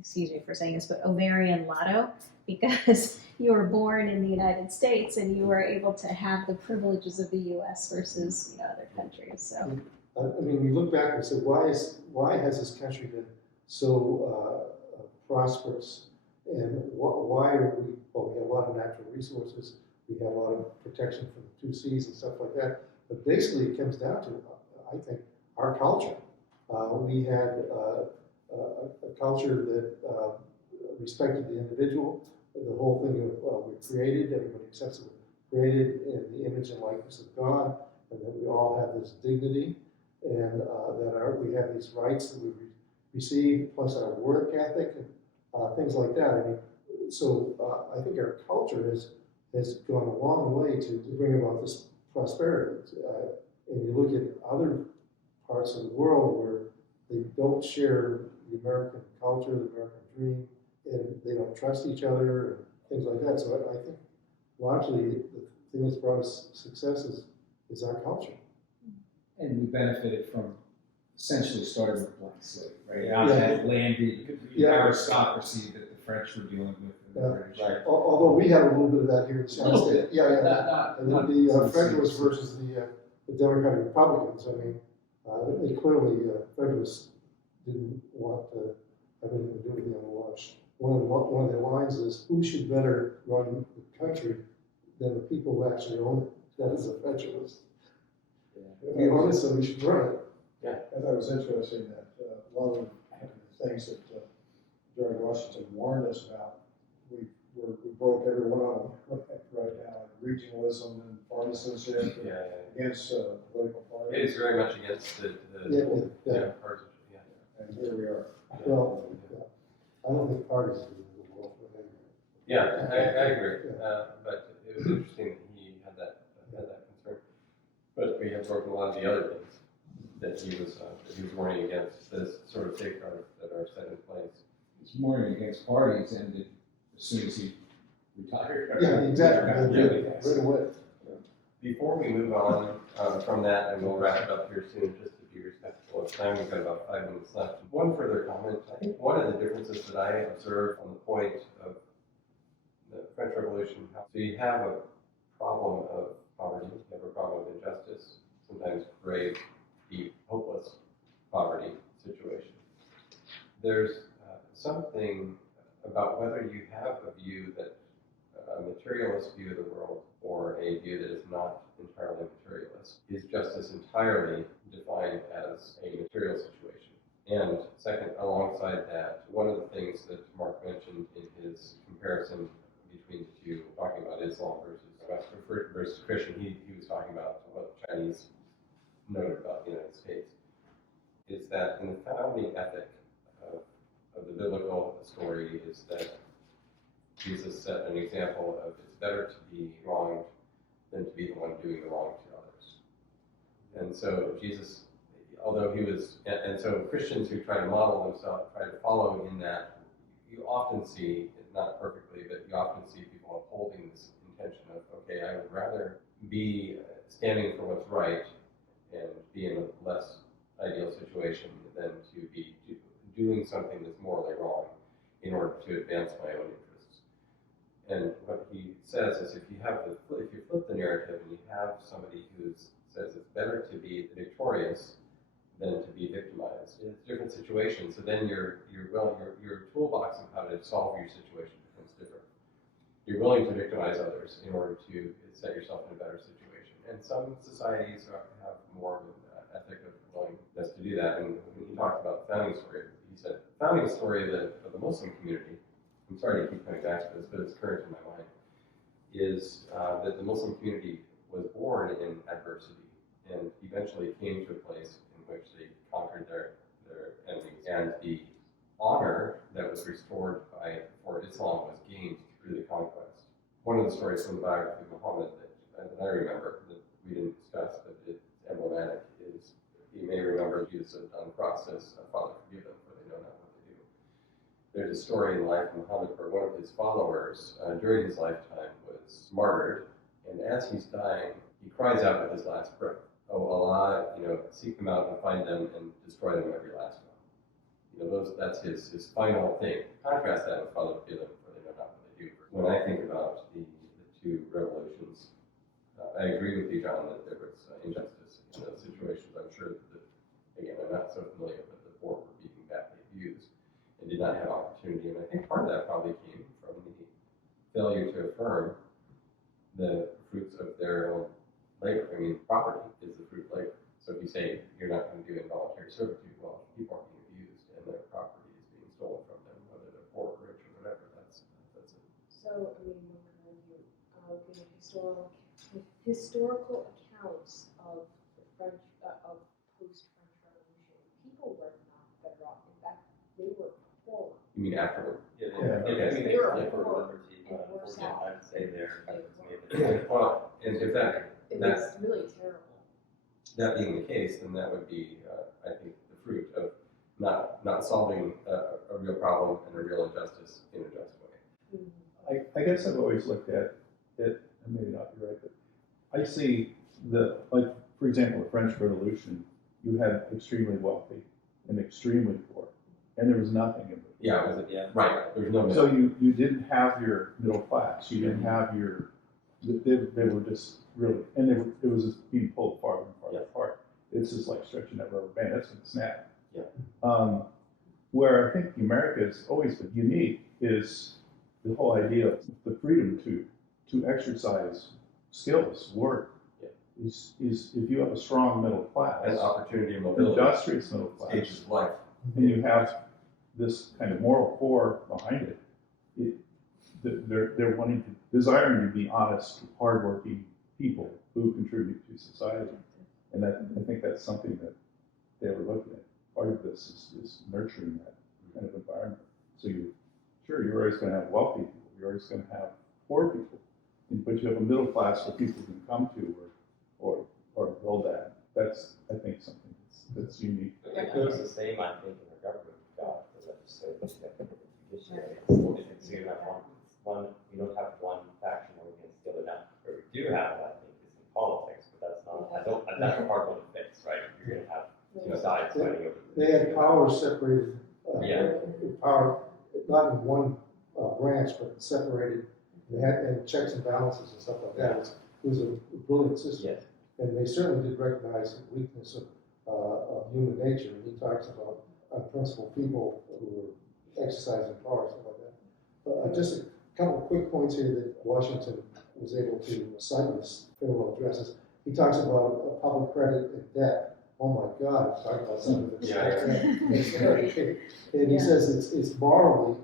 excuse me for saying this, but ovarian lotto, because you were born in the United States and you were able to have the privileges of the U.S. versus other countries. So I mean, we look back and say, why has this country been so prosperous? And why are we? Well, we have a lot of natural resources. We have a lot of protection from the 2 seas and stuff like that. But basically, it comes down to, I think, our culture. We had a culture that respected the individual. The whole thing of we're created, everybody accepts that we're created in the image and likeness of God, and that we all have this dignity, and that we have these rights that we receive, plus our work ethic and things like that. I mean, so I think our culture has gone a long way to bring about this prosperity. And you look at other parts of the world where they don't share the American culture, the American dream, and they don't trust each other and things like that. So I think largely the thing that's brought us success is our culture. And we benefited from essentially starting with a blank slate, right? Not that landed aristocracy that the French were dealing with in the British. Right. Although we had a little bit of that here in South State. And then the Federalists versus the Democratic Republicans. I mean, they clearly, Federalists didn't want to have anything to do with the unwashed. One of their lines is, who should better run the country than the people who actually own it? That is a Federalist. If we own it, so we should run it. I thought it was interesting that a lot of the things that George Washington warned us about, we broke every one of them right now, like regionalism and partisanship against political parties. It is very much against the partisanship. And here we are. Well, I don't think parties do the world, but anyway. Yeah, I agree. But it was interesting that he had that concern. But we have broken a lot of the other things that he was warning against, this sort of safeguards that are set in place. He's warning against parties, and as soon as he retired. Yeah, exactly. Really Right away. Before we move on from that, and we'll wrap it up here soon, just to be respectful of time, we've got about 5 minutes left. One further comment. I think one of the differences that I observed on the point of the French Revolution, so you have a problem of poverty, you have a problem of injustice, sometimes grave, deep, hopeless poverty situation. There's something about whether you have a view that a materialist view of the world or a view that is not entirely materialist is justice entirely defined as a material situation. And second, alongside that, one of the things that Mark mentioned in his comparison between the two, talking about Islam versus Christian, he was talking about what the Chinese noted about the United States, is that in the founding ethic of the biblical story is that Jesus set an example of it's better to be wronged than to be the one doing the wrong to others. And so Jesus, although he was, and so Christians who try to model themselves, try to follow in that, you often see, not perfectly, but you often see people upholding this intention of, okay, I would rather be standing for what's right and be in a less ideal situation than to be doing something that's morally wrong in order to advance my own interests. And what he says is if you flip the narrative and you have somebody who says it's better to be victorious than to be victimized, it's a different situation. So then your toolbox of how to solve your situation becomes different. You're willing to victimize others in order to set yourself in a better situation. And some societies have more of an ethic of willingness to do that. And when he talked about the founding story, he said, the founding story of the Muslim community, I'm sorry to keep coming back to this, but it's current in my mind, is that the Muslim community was born in adversity and eventually came to a place in which they conquered their enemies. And the honor that was restored for Islam was gained through the conquest. One of the stories from the biography of Muhammad that I remember, that we didn't discuss, but it's emblematic, is you may remember Jesus on the cross says, Father, forgive them, for they know not what they do. There's a story in the life of Muhammad where one of his followers during his lifetime was martyred, and as he's dying, he cries out with his last breath, "Oh Allah, seek them out and find them and destroy them every last one." That's his final thing. Contrast that with Father, forgive them, for they know not what they do. When I think about the two revolutions, I agree with you, John, that there was injustice in those situations. I'm sure that, again, I'm not so familiar, but the poor were being badly abused and did not have opportunity. And I think part of that probably came from the failure to affirm the fruits of their own labor. I mean, property is the fruit of labor. So if you say you're not going to do involuntary servitude, well, people are being abused and their property is being stolen from them, whether they're poor or rich or whatever. That's it. So, I mean, when you look at historical accounts of the French, of post-French Revolution, people were not better off. In fact, they were poorer. You mean afterward? Yeah, Okay. I mean, They were for poor liberty, and worse yeah, off. I'd say there. Well, and if It was really terrible. that being the case, then that would be, I think, the fruit of not solving a real problem and a real injustice in a just way. Mm-hmm. I guess I've always looked at it, and maybe not be right, but I see for example, the French Revolution, you had extremely wealthy and extremely poor, and there was nothing in between. Yeah, right. There's no So you didn't have your middle class. You didn't have your. They were just really, and it was just being pulled farther and farther apart. It's just like stretching that rubber band. That's going to snap. Yeah. Where I think America has always been unique is the whole idea of the freedom to exercise skills, work. Yeah. Is if you have a strong middle class, and opportunity and mobility, industrious middle class, stages of life, and you have this kind of moral core behind it, they're desiring to be honest, hardworking people who contribute to society, and I think that's something that they were looking at. Part of this is nurturing that kind of environment. So you're always going to have wealthy people, you're always going to have poor people, but you have a middle class where people can come to or build that. That's, I think, something that's unique. It goes the same, I think, in the government. God, the legislative judiciary. It's you have one. You don't have one faction where you can steal it now. Where we do have it, I think, is in politics, but that's not. That's a hard one to fix, right? You're going to have two sides fighting over. They had power separated. Power not in one branch, but separated. They had checks and balances and stuff like that. It was a brilliant system. Yes. And they certainly did recognize the weakness of human nature. And he talks about unprincipled people who were exercising power, stuff like that. Just a couple of quick points here that Washington was able to cite in his farewell addresses. He talks about public credit and debt. Oh my God, he's talking about something that's and he says it's morally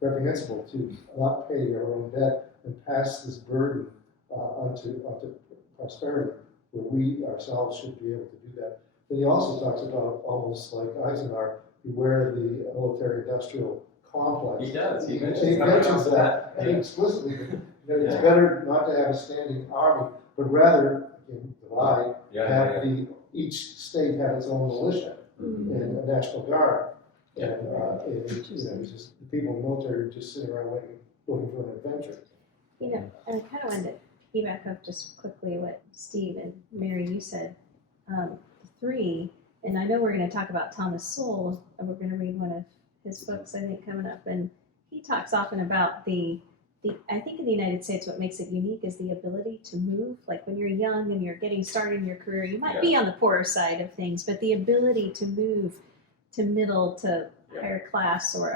reprehensible to not pay your own debt and pass this burden onto prosperity, where we ourselves should be able to do that. Then he also talks about, almost like Eisenhower, beware of the military-industrial complex. He does. He mentions that explicitly. That it's better not to have a standing army, but rather divide, have the each state had its own militia and a national guard. And, it's just, the people in the military were just sitting around waiting, looking for an adventure. You know, and I kind of wanted to piggyback up just quickly what Steve and Mary, you said. The three, and I know we're going to talk about Thomas Sowell, and we're going to read one of his books, I think, coming up. And he talks often about I think in the United States, what makes it unique is the ability to move. Like when you're young and you're getting started in your career, you might be on the poorer side of things, but the ability to move to middle to higher class, or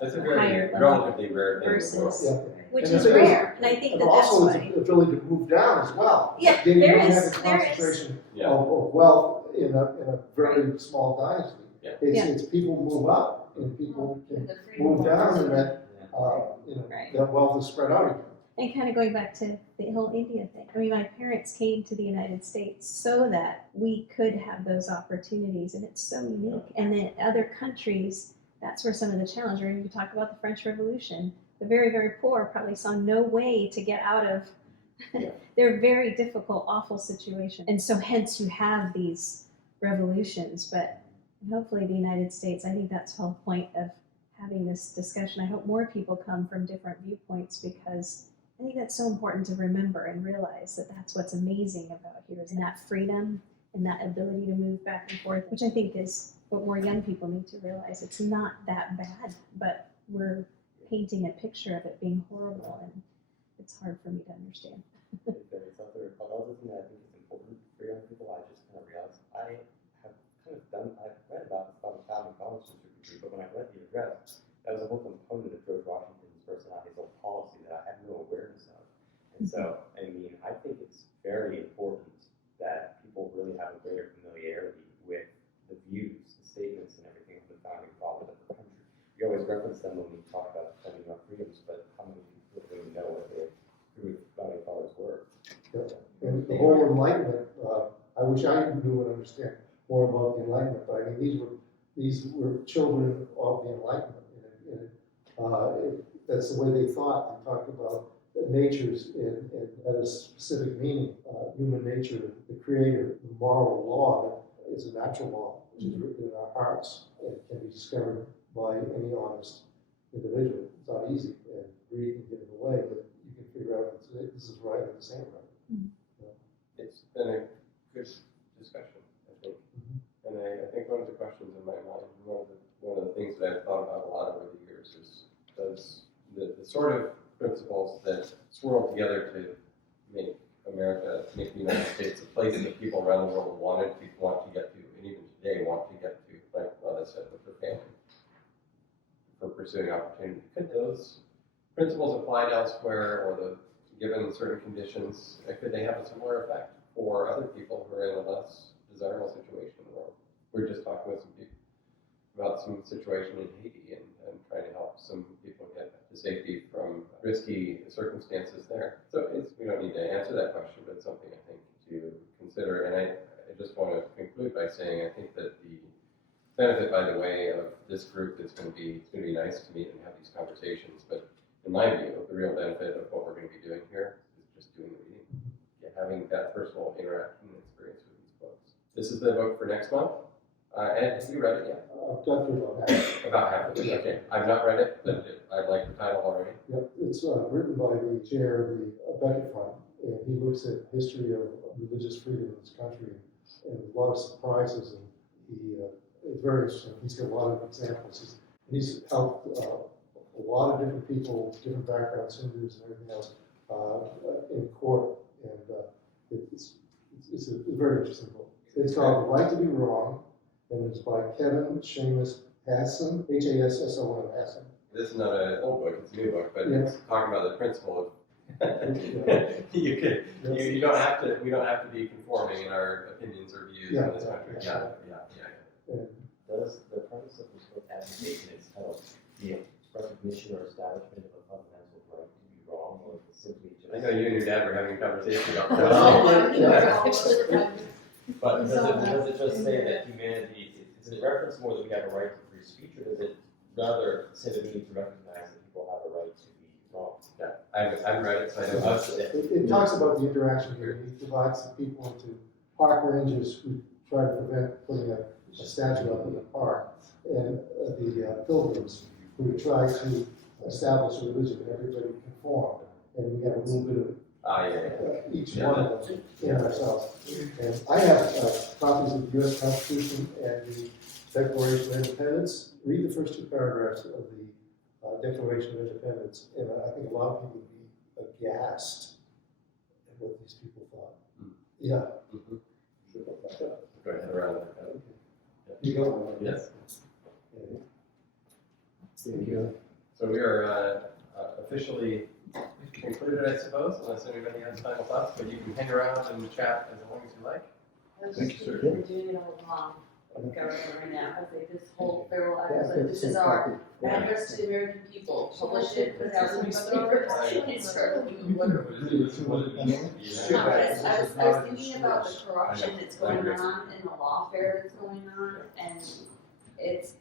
That's a higher very level relatively rare thing in the world. versus, which And is the thing is, rare. And I think that but that's also why. it's the ability to move down as well. Yeah, Again, you there don't is- have the there is. concentration Yeah. of wealth in a very small dynasty. Yeah. It's people move up and people can move down, and that Right. that wealth is spread out again. And kind of going back to the whole India thing. I mean, my parents came to the United States so that we could have those opportunities, and it's so unique. And then other countries, that's where some of the challenge, or you talk about the French Revolution, the very, very poor probably saw no way to get out of their very difficult, awful situation. And so hence you have these revolutions, but hopefully the United States, I think that's the whole point of having this discussion. I hope more people come from different viewpoints, because I think that's so important to remember and realize that that's what's amazing about here, is that freedom and that ability to move back and forth, which I think is what more young people need to realize. It's not that bad, but we're painting a picture of it being horrible, and it's hard for me to understand. There's another thing that I think is important for young people. I just kind of realized I've read about this on the founding college history, but when I read the address, that was a whole component of George Washington's personality, his whole policy that I had no awareness of. And so, I mean, I think it's very important that people really have a greater familiarity with the views, the statements, and everything of the founding fathers of the country. We always reference them when we talk about defending our freedoms, but how many people really know what the founding fathers were? And the whole Enlightenment, I wish I knew and understand more about the Enlightenment, but I mean, these were children of the Enlightenment. That's the way they thought. They talked about natures and had a specific meaning. Human nature, the creator, the moral law that is a natural law, which is written in our hearts and can be discovered by any honest individual. It's not easy, and greed can get in the way, but you can figure out that this is right and this ain't right. It's been a good discussion, I think. And I think one of the questions in my mind, one of the things that I've thought about a lot over the years is, does the sort of principles that swirl together to make the United States a place that people around the world want to get to, and even today want to get to, like Lana said, with her family, for pursuing opportunity. Could those principles applied elsewhere, or given certain conditions, could they have a similar effect for other people who are in a less desirable situation in the world? We're just talking with some people about some situation in Haiti and trying to help some people get to safety from risky circumstances there. So we don't need to answer that question, but it's something I think to consider. And I just want to conclude by saying I think that the benefit, by the way, of this group is going to be nice to meet and have these conversations. But in my view, the real benefit of what we're going to be doing here is just doing the reading, having that personal interaction and experience with these books. This is the book for next month. Ed, have you read it yet? I've got through about half. About half of it. Okay. I've not read it, but I like the title already. Yep, it's written by the chair of the Beckett Fund, and he looks at history of religious freedom in this country, and a lot of surprises, and it's very interesting. He's got a lot of examples. He's helped a lot of different people, different backgrounds, Hindus and everything else, in court, and it's a very interesting book. It's called The Right to Be Wrong, and it's by Kevin Seamus Hassan, Hasson Hassan. This is not an old book; it's a new book, but it's talking about the principle of you don't have to. We don't have to be conforming in our opinions or views in this country. Yeah. Does the premise of this book advocate in its title the recognition or establishment of a fundamental right to be wrong, or is it simply just? I know you and your dad were having a conversation about that. But does it just say that humanity, does it reference more that we have a right to free speech, or does it rather say that we need to recognize that people have a right to be wrong? Yeah, I've read it, so I know. It talks about the interaction here. He divides the people into park rangers who try to prevent putting a statue up in the park. And the pilgrims who would try to establish a religion that everybody conformed. And we have a little bit of each one of them in ourselves. And I have copies of the U.S. Constitution and the Declaration of Independence. Read the first two paragraphs of the Declaration of Independence, and I think a lot of people would be aghast at what these people thought. Yeah. Go ahead, around that. You go. Yes. Thank you. So we are officially concluded, I suppose, unless anybody has final thoughts, but you can hang around and chat as long as you like. Thank you, sir. We're doing it all along. Government right now, I think this whole federal episode, this is our address to the American people. Publish it, put it out in the newspapers, and start doing whatever. I was thinking about the corruption that's going on and the lawfare that's going on, and it's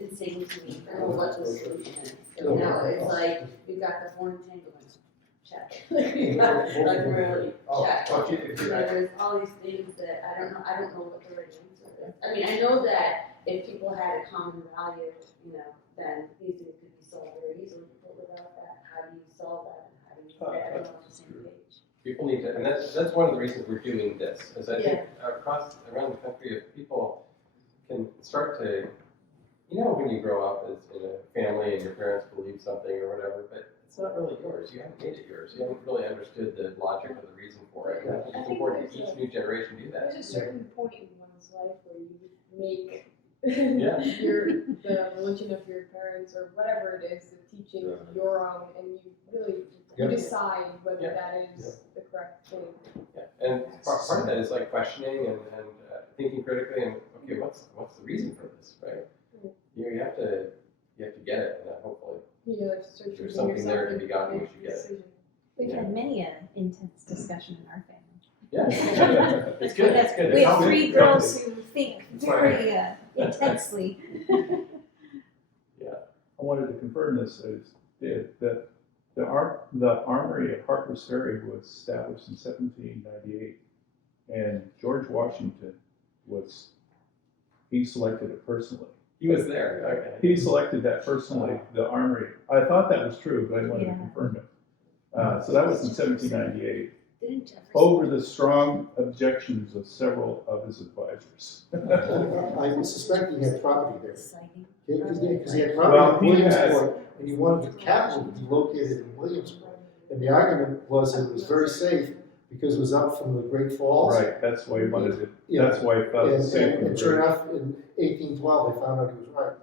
insane to me. I don't know what the solution is. You know, it's like, we've got the foreign entanglements, check. We've got, like, really, check. You know, there's all these things that I don't know what the right answer is. I mean, I know that if people had a common value, you know, then these things could be solved very easily, but without that, how do you solve that, and how do you get everyone on the same page? People need to, and that's one of the reasons we're doing this, is I think around the country, if people can start to, you know, when you grow up as in a family and your parents believe something or whatever, but it's not really yours. You haven't made it yours. You haven't really understood the logic or the reason for it. And I think it's important that each new generation do that. There's a certain point in one's life where you make the religion of your parents or whatever it is, the teaching your own, and you really you decide whether that is the correct thing. Yeah. And part of that is like questioning and thinking critically and okay, what's the reason for this, right? You know, you have to get it, and hopefully there's something there to be gotten. You should get it. We've had many an intense discussion in our family. Yeah, it's good. It's good. We have three girls who think very intensely. Yeah. I wanted to confirm this, that the Armory at Harper's Ferry was established in 1798, and George Washington he selected it personally. He was there. Okay. He selected that personally, the Armory. I thought that was true, but I wanted to confirm it. So that was in 1798. Over the strong objections of several of his advisors. I suspect he had property there. Because he had Well, property in Williamsport, and he wanted the capital to be located in Williamsport. And the argument was it was very safe because it was up from the Great Falls. Right, that's why he wanted it. That's why he felt safe. And sure enough, in 1812, they found out he was right.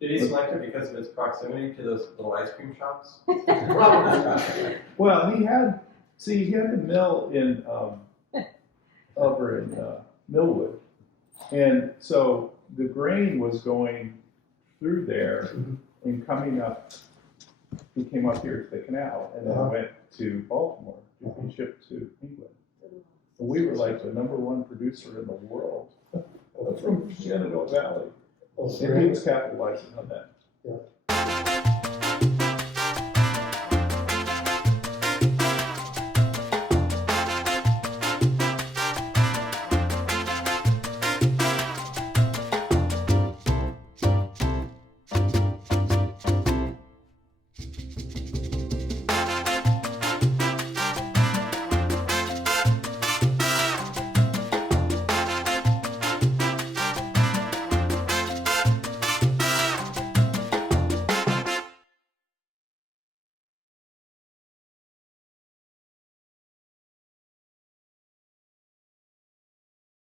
Did he select it because of its proximity to those little ice cream shops? Probably. Well, he had the mill in over in Millwood, and so the grain was going through there and coming up. He came up here to the canal and then went to Baltimore to be shipped to England. And we were like the #1 producer in the world from Shenandoah Valley. And he was capitalizing on that.